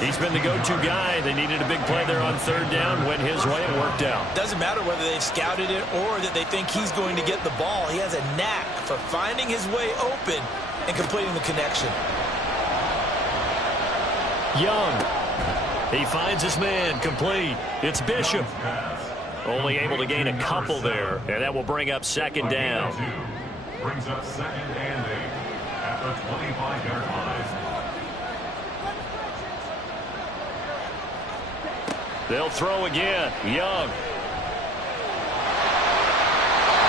He's been the go-to guy. They needed a big play there on third down. Went his way and worked out. Doesn't matter whether they've scouted it or that they think he's going to get the ball. He has a knack for finding his way open and completing the connection. Young. He finds his man complete. It's Bishop. Only able to gain a couple there, and that will bring up second down. Brings up 2nd and 8 at the 25-yard line. They'll throw again. Young.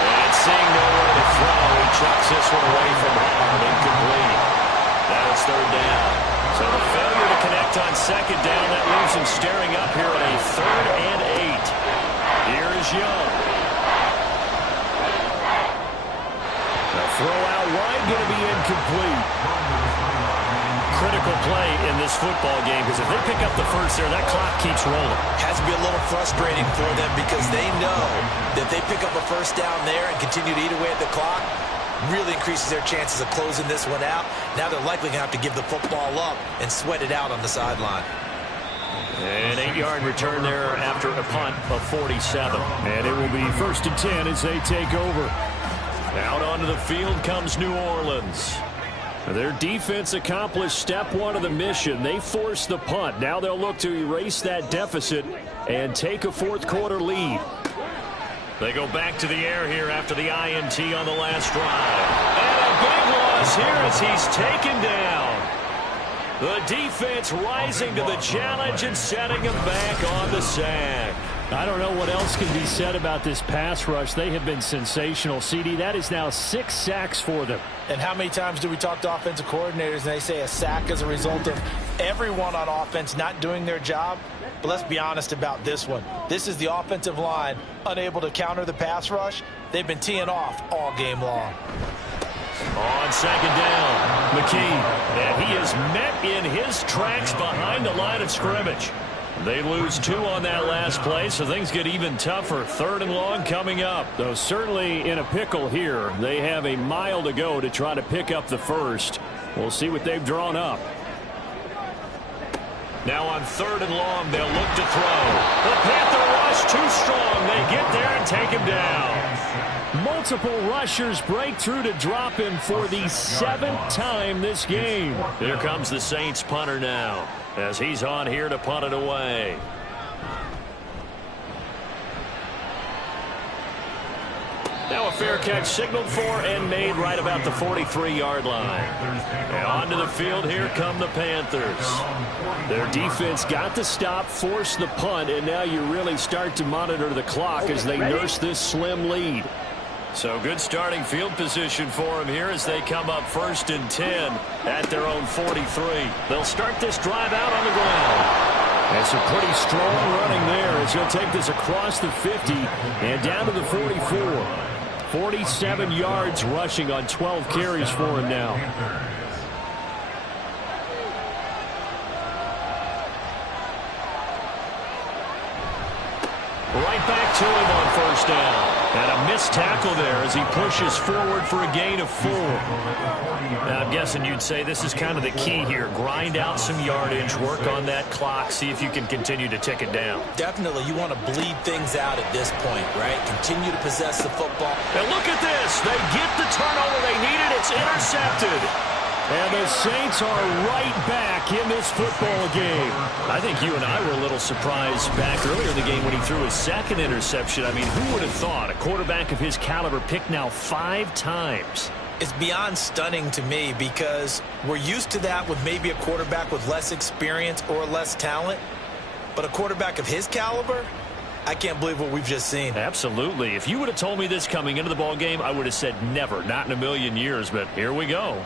And seeing nowhere to throw, he chucks this one away from home. Incomplete. Now it's third down. So the failure to connect on second down, that leaves him staring up here at a 3rd and 8. Here is Young. Throw out wide, going to be incomplete. Critical play in this football game because if they pick up the first there, that clock keeps rolling. Has to be a little frustrating for them because they know that they pick up a first down there and continue to eat away at the clock, really increases their chances of closing this one out. Now they're likely going to have to give the football up and sweat it out on the sideline. An 8-yard return there after a punt of 47. And it will be 1st and 10 as they take over. Out onto the field comes New Orleans. Their defense accomplished step 1 of the mission. They forced the punt. Now they'll look to erase that deficit and take a fourth quarter lead. They go back to the air here after the INT on the last drive. And a big loss here as he's taken down. The defense rising to the challenge and setting him back on the sack. I don't know what else can be said about this pass rush. They have been sensational, CD. That is now 6 sacks for them. And how many times do we talk to offensive coordinators and they say a sack as a result of everyone on offense not doing their job? But let's be honest about this one. This is the offensive line unable to counter the pass rush. They've been teeing off all game long. On second down, McKee. And he is met in his tracks behind the line of scrimmage. They lose 2 on that last play, so things get even tougher. 3rd and long coming up. Though certainly in a pickle here. They have a mile to go to try to pick up the first. We'll see what they've drawn up. Now on 3rd and long, they'll look to throw. The Panther rush too strong. They get there and take him down. Multiple rushers break through to drop him for the 7th time this game. Here comes the Saints punter now. as he's on here to punt it away. Now a fair catch signaled for and made right about the 43-yard line. And onto the field, here come the Panthers. Their defense got the stop, forced the punt, and now you really start to monitor the clock as they nurse this slim lead. So good starting field position for them here as they come up 1st and 10 at their own 43. They'll start this drive out on the ground. That's a pretty strong running there as he'll take this across the 50 and down to the 44. 47 yards rushing on 12 carries for him now. Right back to him on 1st down. And a missed tackle there as he pushes forward for a gain of 4. Now, I'm guessing you'd say this is kind of the key here. Grind out some yardage, work on that clock, see if you can continue to tick it down. Definitely, you want to bleed things out at this point, right? Continue to possess the football. And look at this. They get the turnover they needed. It's intercepted. And the Saints are right back in this football game. I think you and I were a little surprised back earlier in the game when he threw his 2nd interception. I mean, who would have thought a quarterback of his caliber picked now 5 times? It's beyond stunning to me because we're used to that with maybe a quarterback with less experience or less talent. But a quarterback of his caliber, I can't believe what we've just seen. Absolutely. If you would have told me this coming into the ball game, I would have said never, not in a million years. But here we go.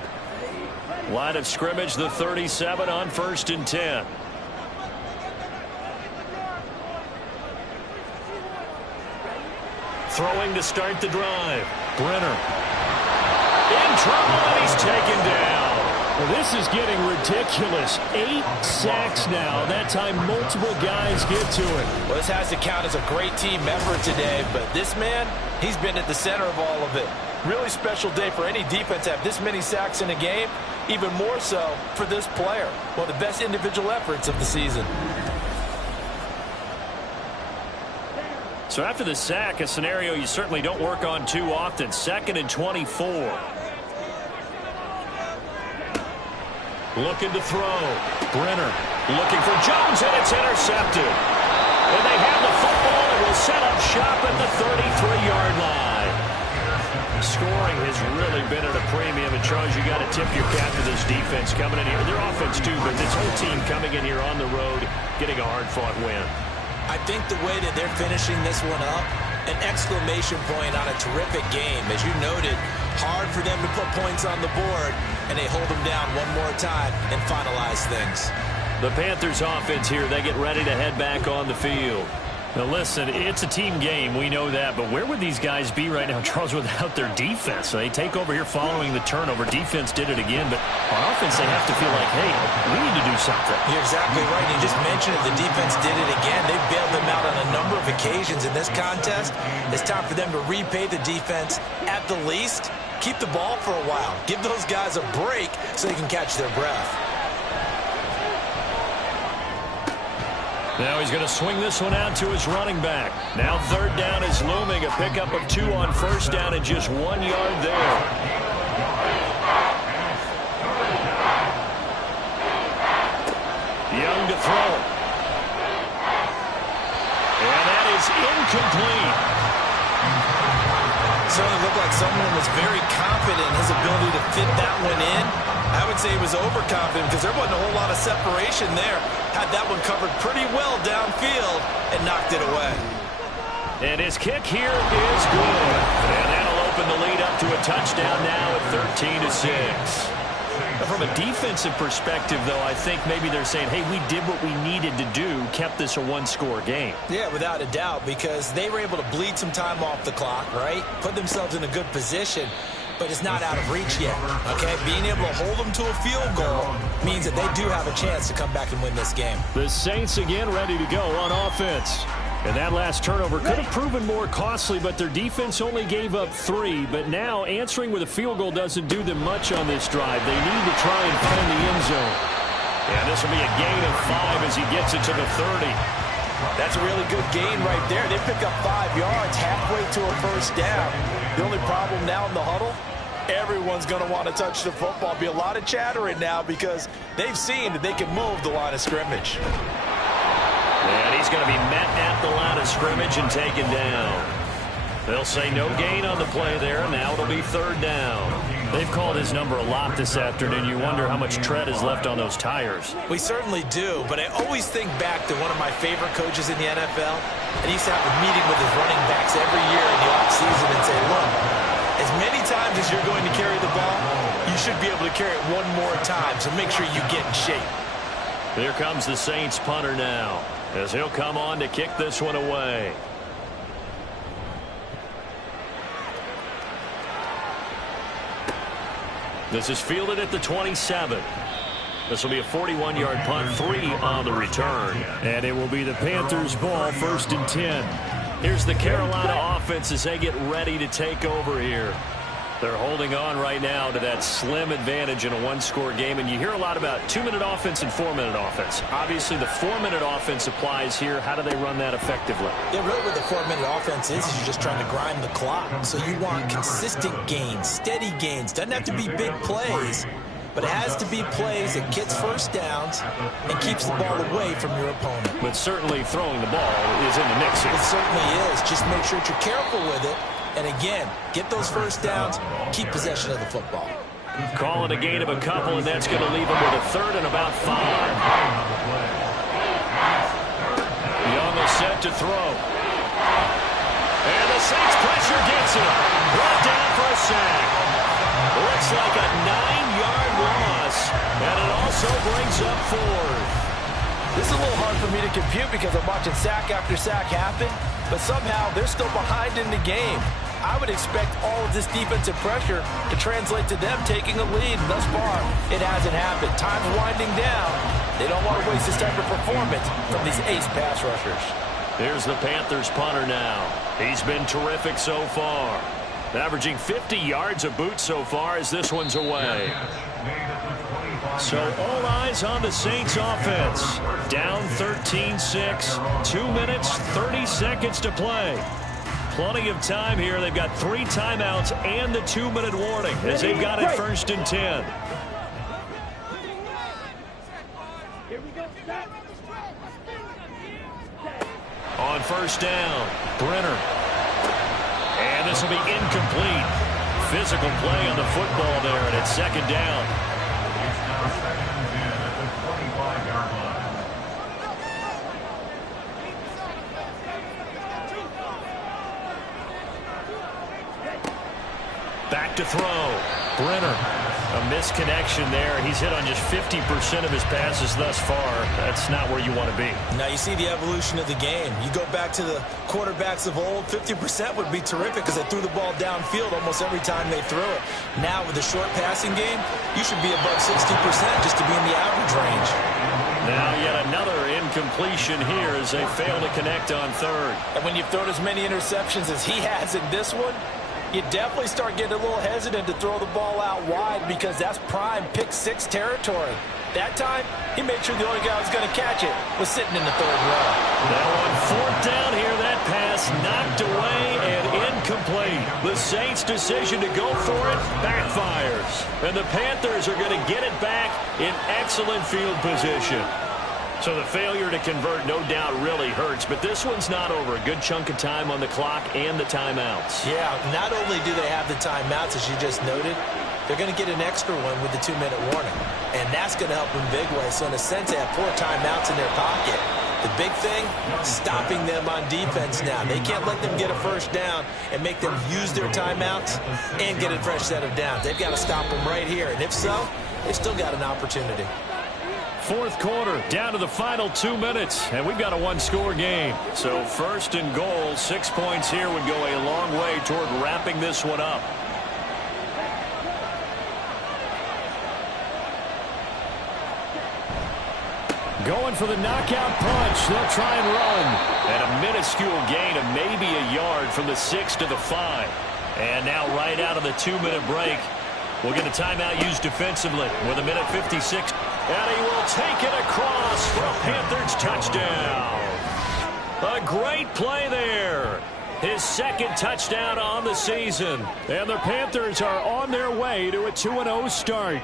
Line of scrimmage, the 37 on 1st and 10. Throwing to start the drive. Brenner. In trouble, and he's taken down. Well, this is getting ridiculous. 8 sacks now. That time, multiple guys get to it. Well, this has to count as a great team effort today, but this man, he's been at the center of all of it. Really special day for any defense to have this many sacks in a game. Even more so for this player. One of the best individual efforts of the season. So after the sack, a scenario you certainly don't work on too often. 2nd and 24. Looking to throw. Brenner looking for Jones, and it's intercepted. And they have the football and will set up shop at the 33-yard line. Scoring has really been at a premium, and Charles, you got to tip your cap to this defense coming in here. Their offense too, but this whole team coming in here on the road, getting a hard-fought win. I think the way that they're finishing this one up, an exclamation point on a terrific game. As you noted, hard for them to put points on the board, and they hold them down one more time and finalize things. The Panthers offense here, they get ready to head back on the field. Now listen, it's a team game, we know that, but where would these guys be right now, Charles, without their defense? So they take over here following the turnover. Defense did it again, but on offense they have to feel like, hey, we need to do something. You're exactly right. You just mentioned it. The defense did it again. They bailed them out on a number of occasions in this contest. It's time for them to repay the defense at the least. Keep the ball for a while. Give those guys a break so they can catch their breath. Now he's going to swing this one out to his running back. Now 3rd down is looming. A pickup of 2 on 1st down and just 1 yard there. Young to throw. And that is incomplete. Certainly looked like someone was very confident in his ability to fit that one in. I would say he was overconfident because there wasn't a whole lot of separation there. Had that one covered pretty well downfield and knocked it away. And his kick here is good. And that'll open the lead up to a touchdown now at 13-6. From a defensive perspective, though, I think maybe they're saying, hey, we did what we needed to do, kept this a 1-score game. Yeah, without a doubt, because they were able to bleed some time off the clock, right? Put themselves in a good position, but it's not out of reach yet, okay? Being able to hold them to a field goal means that they do have a chance to come back and win this game. The Saints again ready to go on offense. And that last turnover could have proven more costly, but their defense only gave up 3. But now answering with a field goal doesn't do them much on this drive. They need to try and find the end zone. And this will be a gain of 5 as he gets it to the 30. That's a really good gain right there. They pick up 5 yards halfway to a 1st down. The only problem now in the huddle, everyone's going to want to touch the football. Be a lot of chattering now because they've seen that they can move the line of scrimmage. And he's going to be met at the line of scrimmage and taken down. They'll say no gain on the play there, and now it'll be third down. They've called his number a lot this afternoon. You wonder how much tread is left on those tires. We certainly do, but I always think back to one of my favorite coaches in the NFL. And he used to have a meeting with his running backs every year in the offseason and say, look, as many times as you're going to carry the ball, you should be able to carry it one more time, so make sure you get in shape. Here comes the Saints punter now, as he'll come on to kick this one away. This is fielded at the 27. This will be a 41-yard punt, 3 on the return. And it will be the Panthers' ball, 1st and 10. Here's the Carolina offense as they get ready to take over here. They're holding on right now to that slim advantage in a one-score game. And you hear a lot about 2-minute offense and 4-minute offense. Obviously, the 4-minute offense applies here. How do they run that effectively? Yeah, really what the 4-minute offense is you're just trying to grind the clock. So you want consistent gains, steady gains. Doesn't have to be big plays, but it has to be plays that gets first downs and keeps the ball away from your opponent. But certainly throwing the ball is in the mix here. It certainly is. Just make sure that you're careful with it. And again, get those first downs, keep possession of the football. Calling a gain of a couple, and that's going to leave them with a 3rd and about 5. Young is set to throw. And the Saints pressure gets him. Brought down for a sack. Looks like a 9-yard loss, and it also brings up 4th. This is a little hard for me to compute because I'm watching sack after sack happen, but somehow they're still behind in the game. I would expect all of this defensive pressure to translate to them taking a lead. And thus far, it hasn't happened. Time's winding down. They don't want to waste this type of performance from these ace pass rushers. Here's the Panthers punter now. He's been terrific so far. Averaging 50 yards a boot so far as this one's away. So all eyes on the Saints offense. Down 13-6. 2 minutes, 30 seconds to play. Plenty of time here. They've got 3 timeouts and the 2-minute warning as they've got it 1st and 10. On 1st down, Brenner. And this will be incomplete. Physical play on the football there, and it's 2nd down. Back to throw. Brenner. A misconnection there. He's hit on just 50% of his passes thus far. That's not where you want to be. Now you see the evolution of the game. You go back to the quarterbacks of old, 50% would be terrific because they threw the ball downfield almost every time they threw it. Now with the short passing game, you should be above 60% just to be in the average range. Now yet another incompletion here as they fail to connect on 3rd. And when you've thrown as many interceptions as he has in this one, you definitely start getting a little hesitant to throw the ball out wide because that's prime pick 6 territory. That time, he made sure the only guy who was going to catch it was sitting in the 3rd row. Now on 4th down here, that pass knocked away and incomplete. The Saints' decision to go for it backfires. And the Panthers are going to get it back in excellent field position. So the failure to convert no doubt really hurts, but this one's not over. A good chunk of time on the clock and the timeouts. Yeah, not only do they have the timeouts, as you just noted, they're going to get an extra one with the 2-minute warning. And that's going to help in big way. So in a sense, they have 4 timeouts in their pocket. The big thing, stopping them on defense now. They can't let them get a 1st down and make them use their timeouts and get a fresh set of downs. They've got to stop them right here. And if so, they've still got an opportunity. 4th quarter, down to the final 2 minutes, and we've got a 1-score game. So 1st and goal, 6 points here would go a long way toward wrapping this one up. Going for the knockout punch. They'll try and run. And a minuscule gain of maybe a yard from the 6 to the 5. And now right out of the 2-minute break, we'll get a timeout used defensively with 1:56. And he will take it across for a Panthers touchdown. A great play there. His 2nd touchdown on the season. And the Panthers are on their way to a 2-0 start.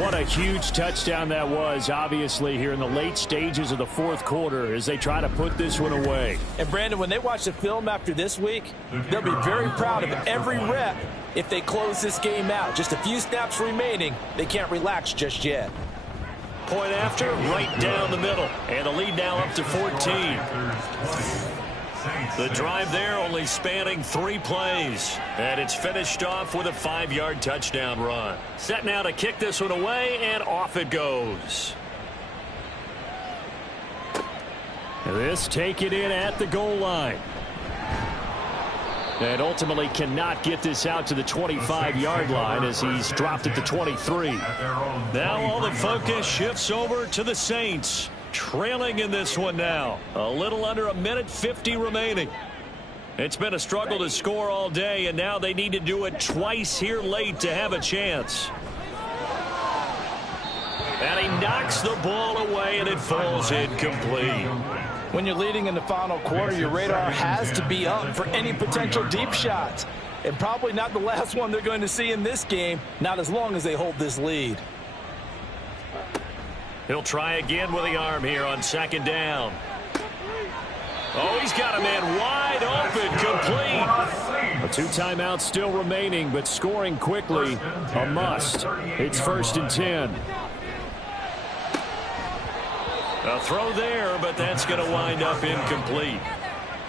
What a huge touchdown that was, obviously, here in the late stages of the fourth quarter as they try to put this one away. And, Brandon, when they watch the film after this week, they'll be very proud of every rep if they close this game out. Just a few snaps remaining. They can't relax just yet. Point after, right down the middle. And the lead now up to 14. The drive there only spanning 3 plays. And it's finished off with a 5-yard touchdown run. Set now to kick this one away, and off it goes. This taken in at the goal line. And ultimately cannot get this out to the 25-yard line as he's dropped at the 23. Now all the focus shifts over to the Saints. Trailing in this one now. A little under 1:50 remaining. It's been a struggle to score all day, and now they need to do it twice here late to have a chance. And he knocks the ball away, and it falls incomplete. When you're leading in the final quarter, your radar has to be up for any potential deep shots. And probably not the last one they're going to see in this game, not as long as they hold this lead. He'll try again with the arm here on second down. Oh, he's got a man wide open, complete. A 2 timeouts still remaining, but scoring quickly, a must. It's 1st and 10. A throw there, but that's going to wind up incomplete.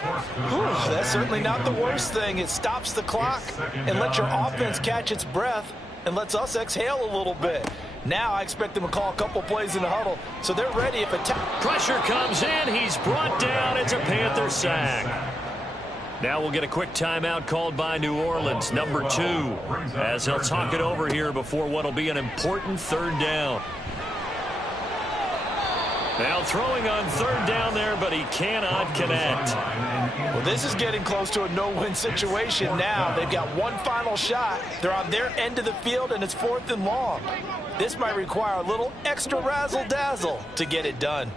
That's certainly not the worst thing. It stops the clock and lets your offense catch its breath and lets us exhale a little bit. Now I expect them to call a couple plays in the huddle, so they're ready if attack. Pressure comes in. He's brought down. It's a Panther sack. Now we'll get a quick timeout called by New Orleans, number 2, as they'll talk it over here before what will be an important 3rd down. Now throwing on 3rd down there, but he cannot connect. Well, this is getting close to a no-win situation now. They've got one final shot. They're on their end of the field, and it's 4th and long. This might require a little extra razzle-dazzle to get it done.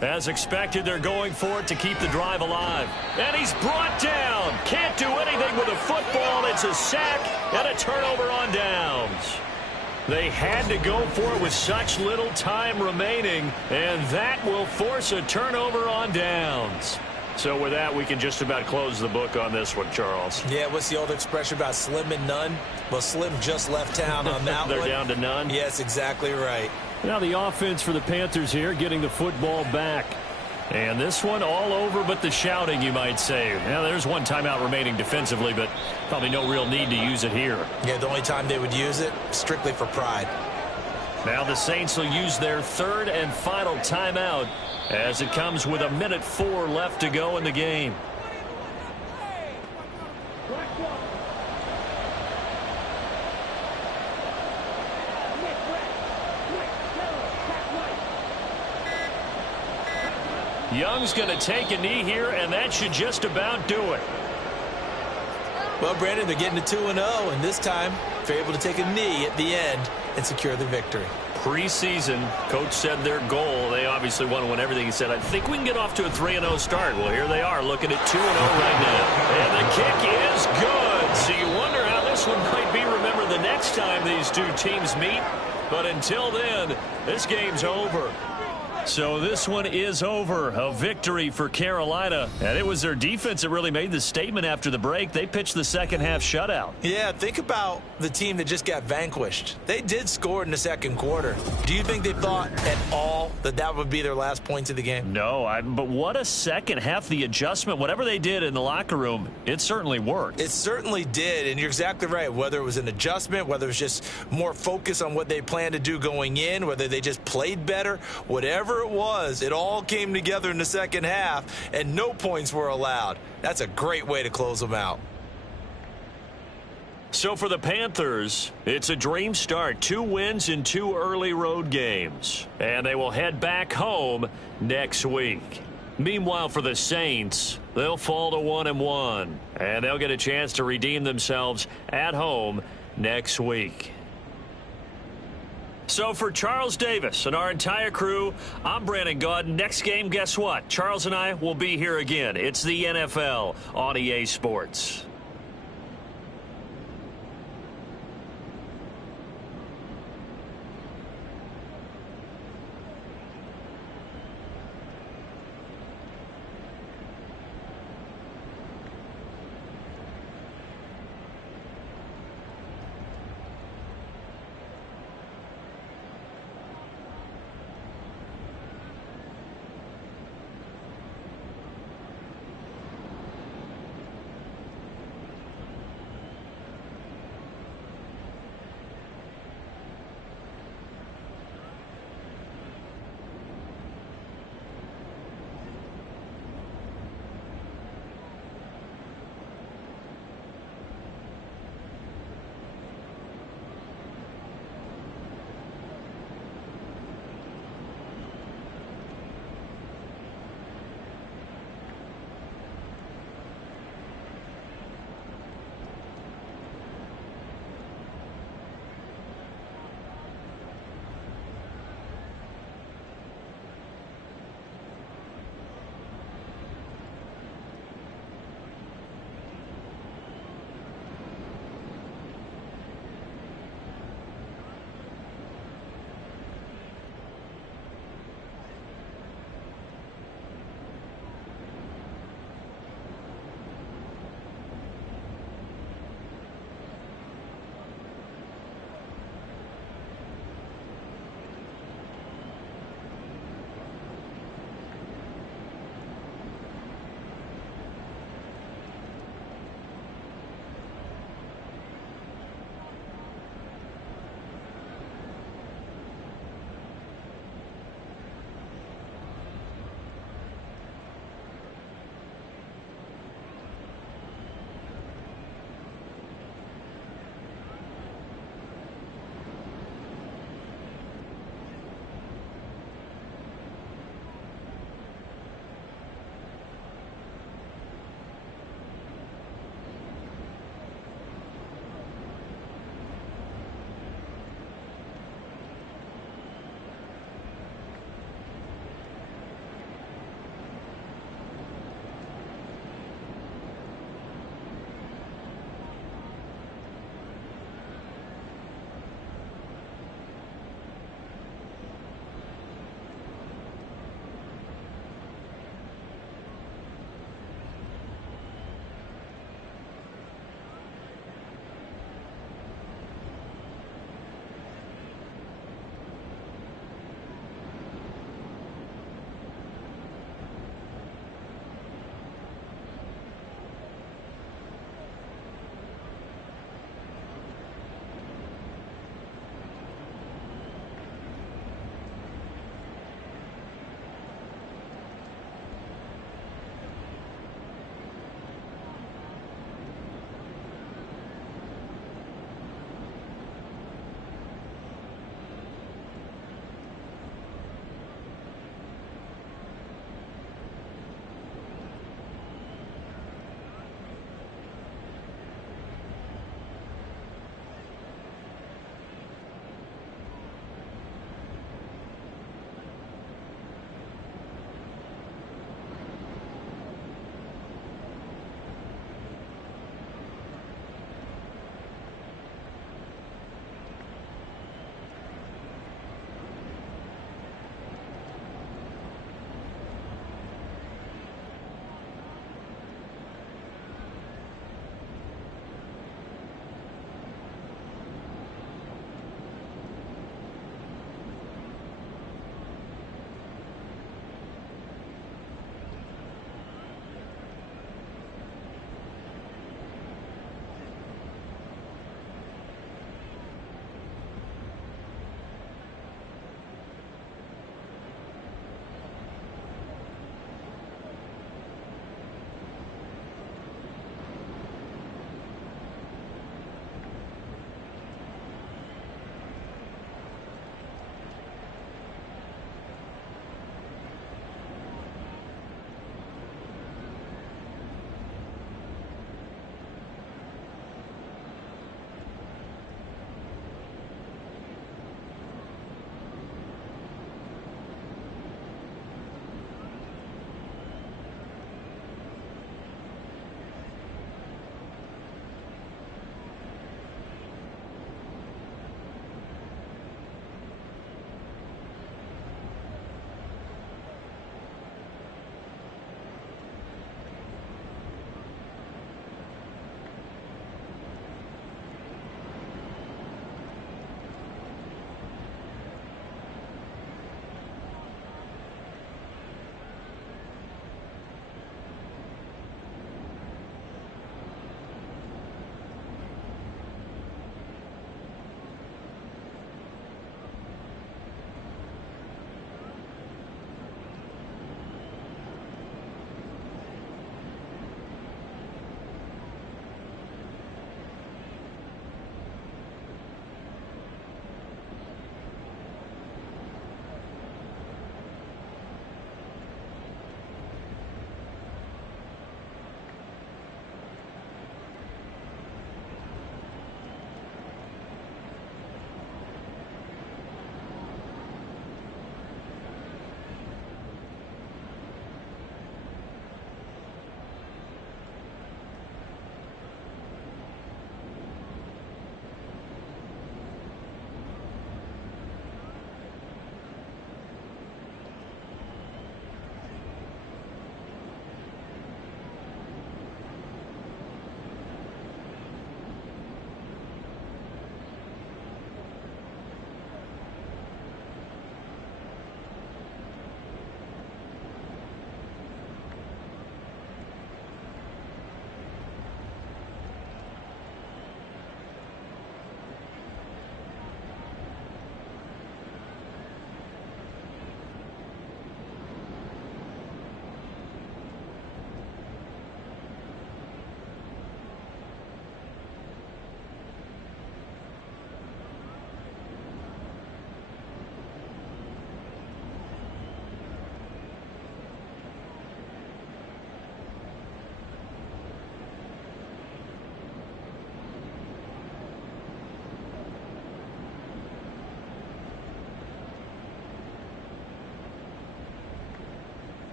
As expected, they're going for it to keep the drive alive. And he's brought down. Can't do anything with a football. It's a sack and a turnover on downs. They had to go for it with such little time remaining, and that will force a turnover on downs. So with that, we can just about close the book on this one, Charles. Yeah, what's the old expression about slim and none? Well, Slim just left town on that They're one. They're down to none? Yes, exactly right. Now the offense for the Panthers here getting the football back. And this one all over but the shouting, you might say. Now there's one timeout remaining defensively, but probably no real need to use it here. Yeah, the only time they would use it, strictly for pride. Now the Saints will use their 3rd and final timeout as it comes with 1:04 left to go in the game. Young's going to take a knee here, and that should just about do it. Well, Brandon, they're getting to 2-0, and this time they're able to take a knee at the end and secure the victory. Preseason, coach said their goal, they obviously want to win everything. He said, I think we can get off to a 3-0 start. Well, here they are looking at 2-0 right now. And the kick is good. So you wonder how this one might be remembered the next time these two teams meet. But until then, this game's over. So this one is over. A victory for Carolina. And it was their defense that really made the statement after the break. They pitched the second half shutout. Yeah, think about the team that just got vanquished. They did score in the second quarter. Do you think they thought at all that that would be their last points of the game? No, but what a second half. The adjustment, whatever they did in the locker room, it certainly worked. It certainly did, and you're exactly right. Whether it was an adjustment, whether it was just more focus on what they planned to do going in, whether they just played better, whatever it was, it all came together in the second half, and no points were allowed. That's a great way to close them out. So for the Panthers, it's a dream start. 2 wins in 2 early road games. And they will head back home next week. Meanwhile, for the Saints, they'll fall to 1-1. And they'll get a chance to redeem themselves at home next week. So for Charles Davis and our entire crew, I'm Brandon Gaudin. Next game, guess what? Charles and I will be here again. It's the NFL on EA Sports.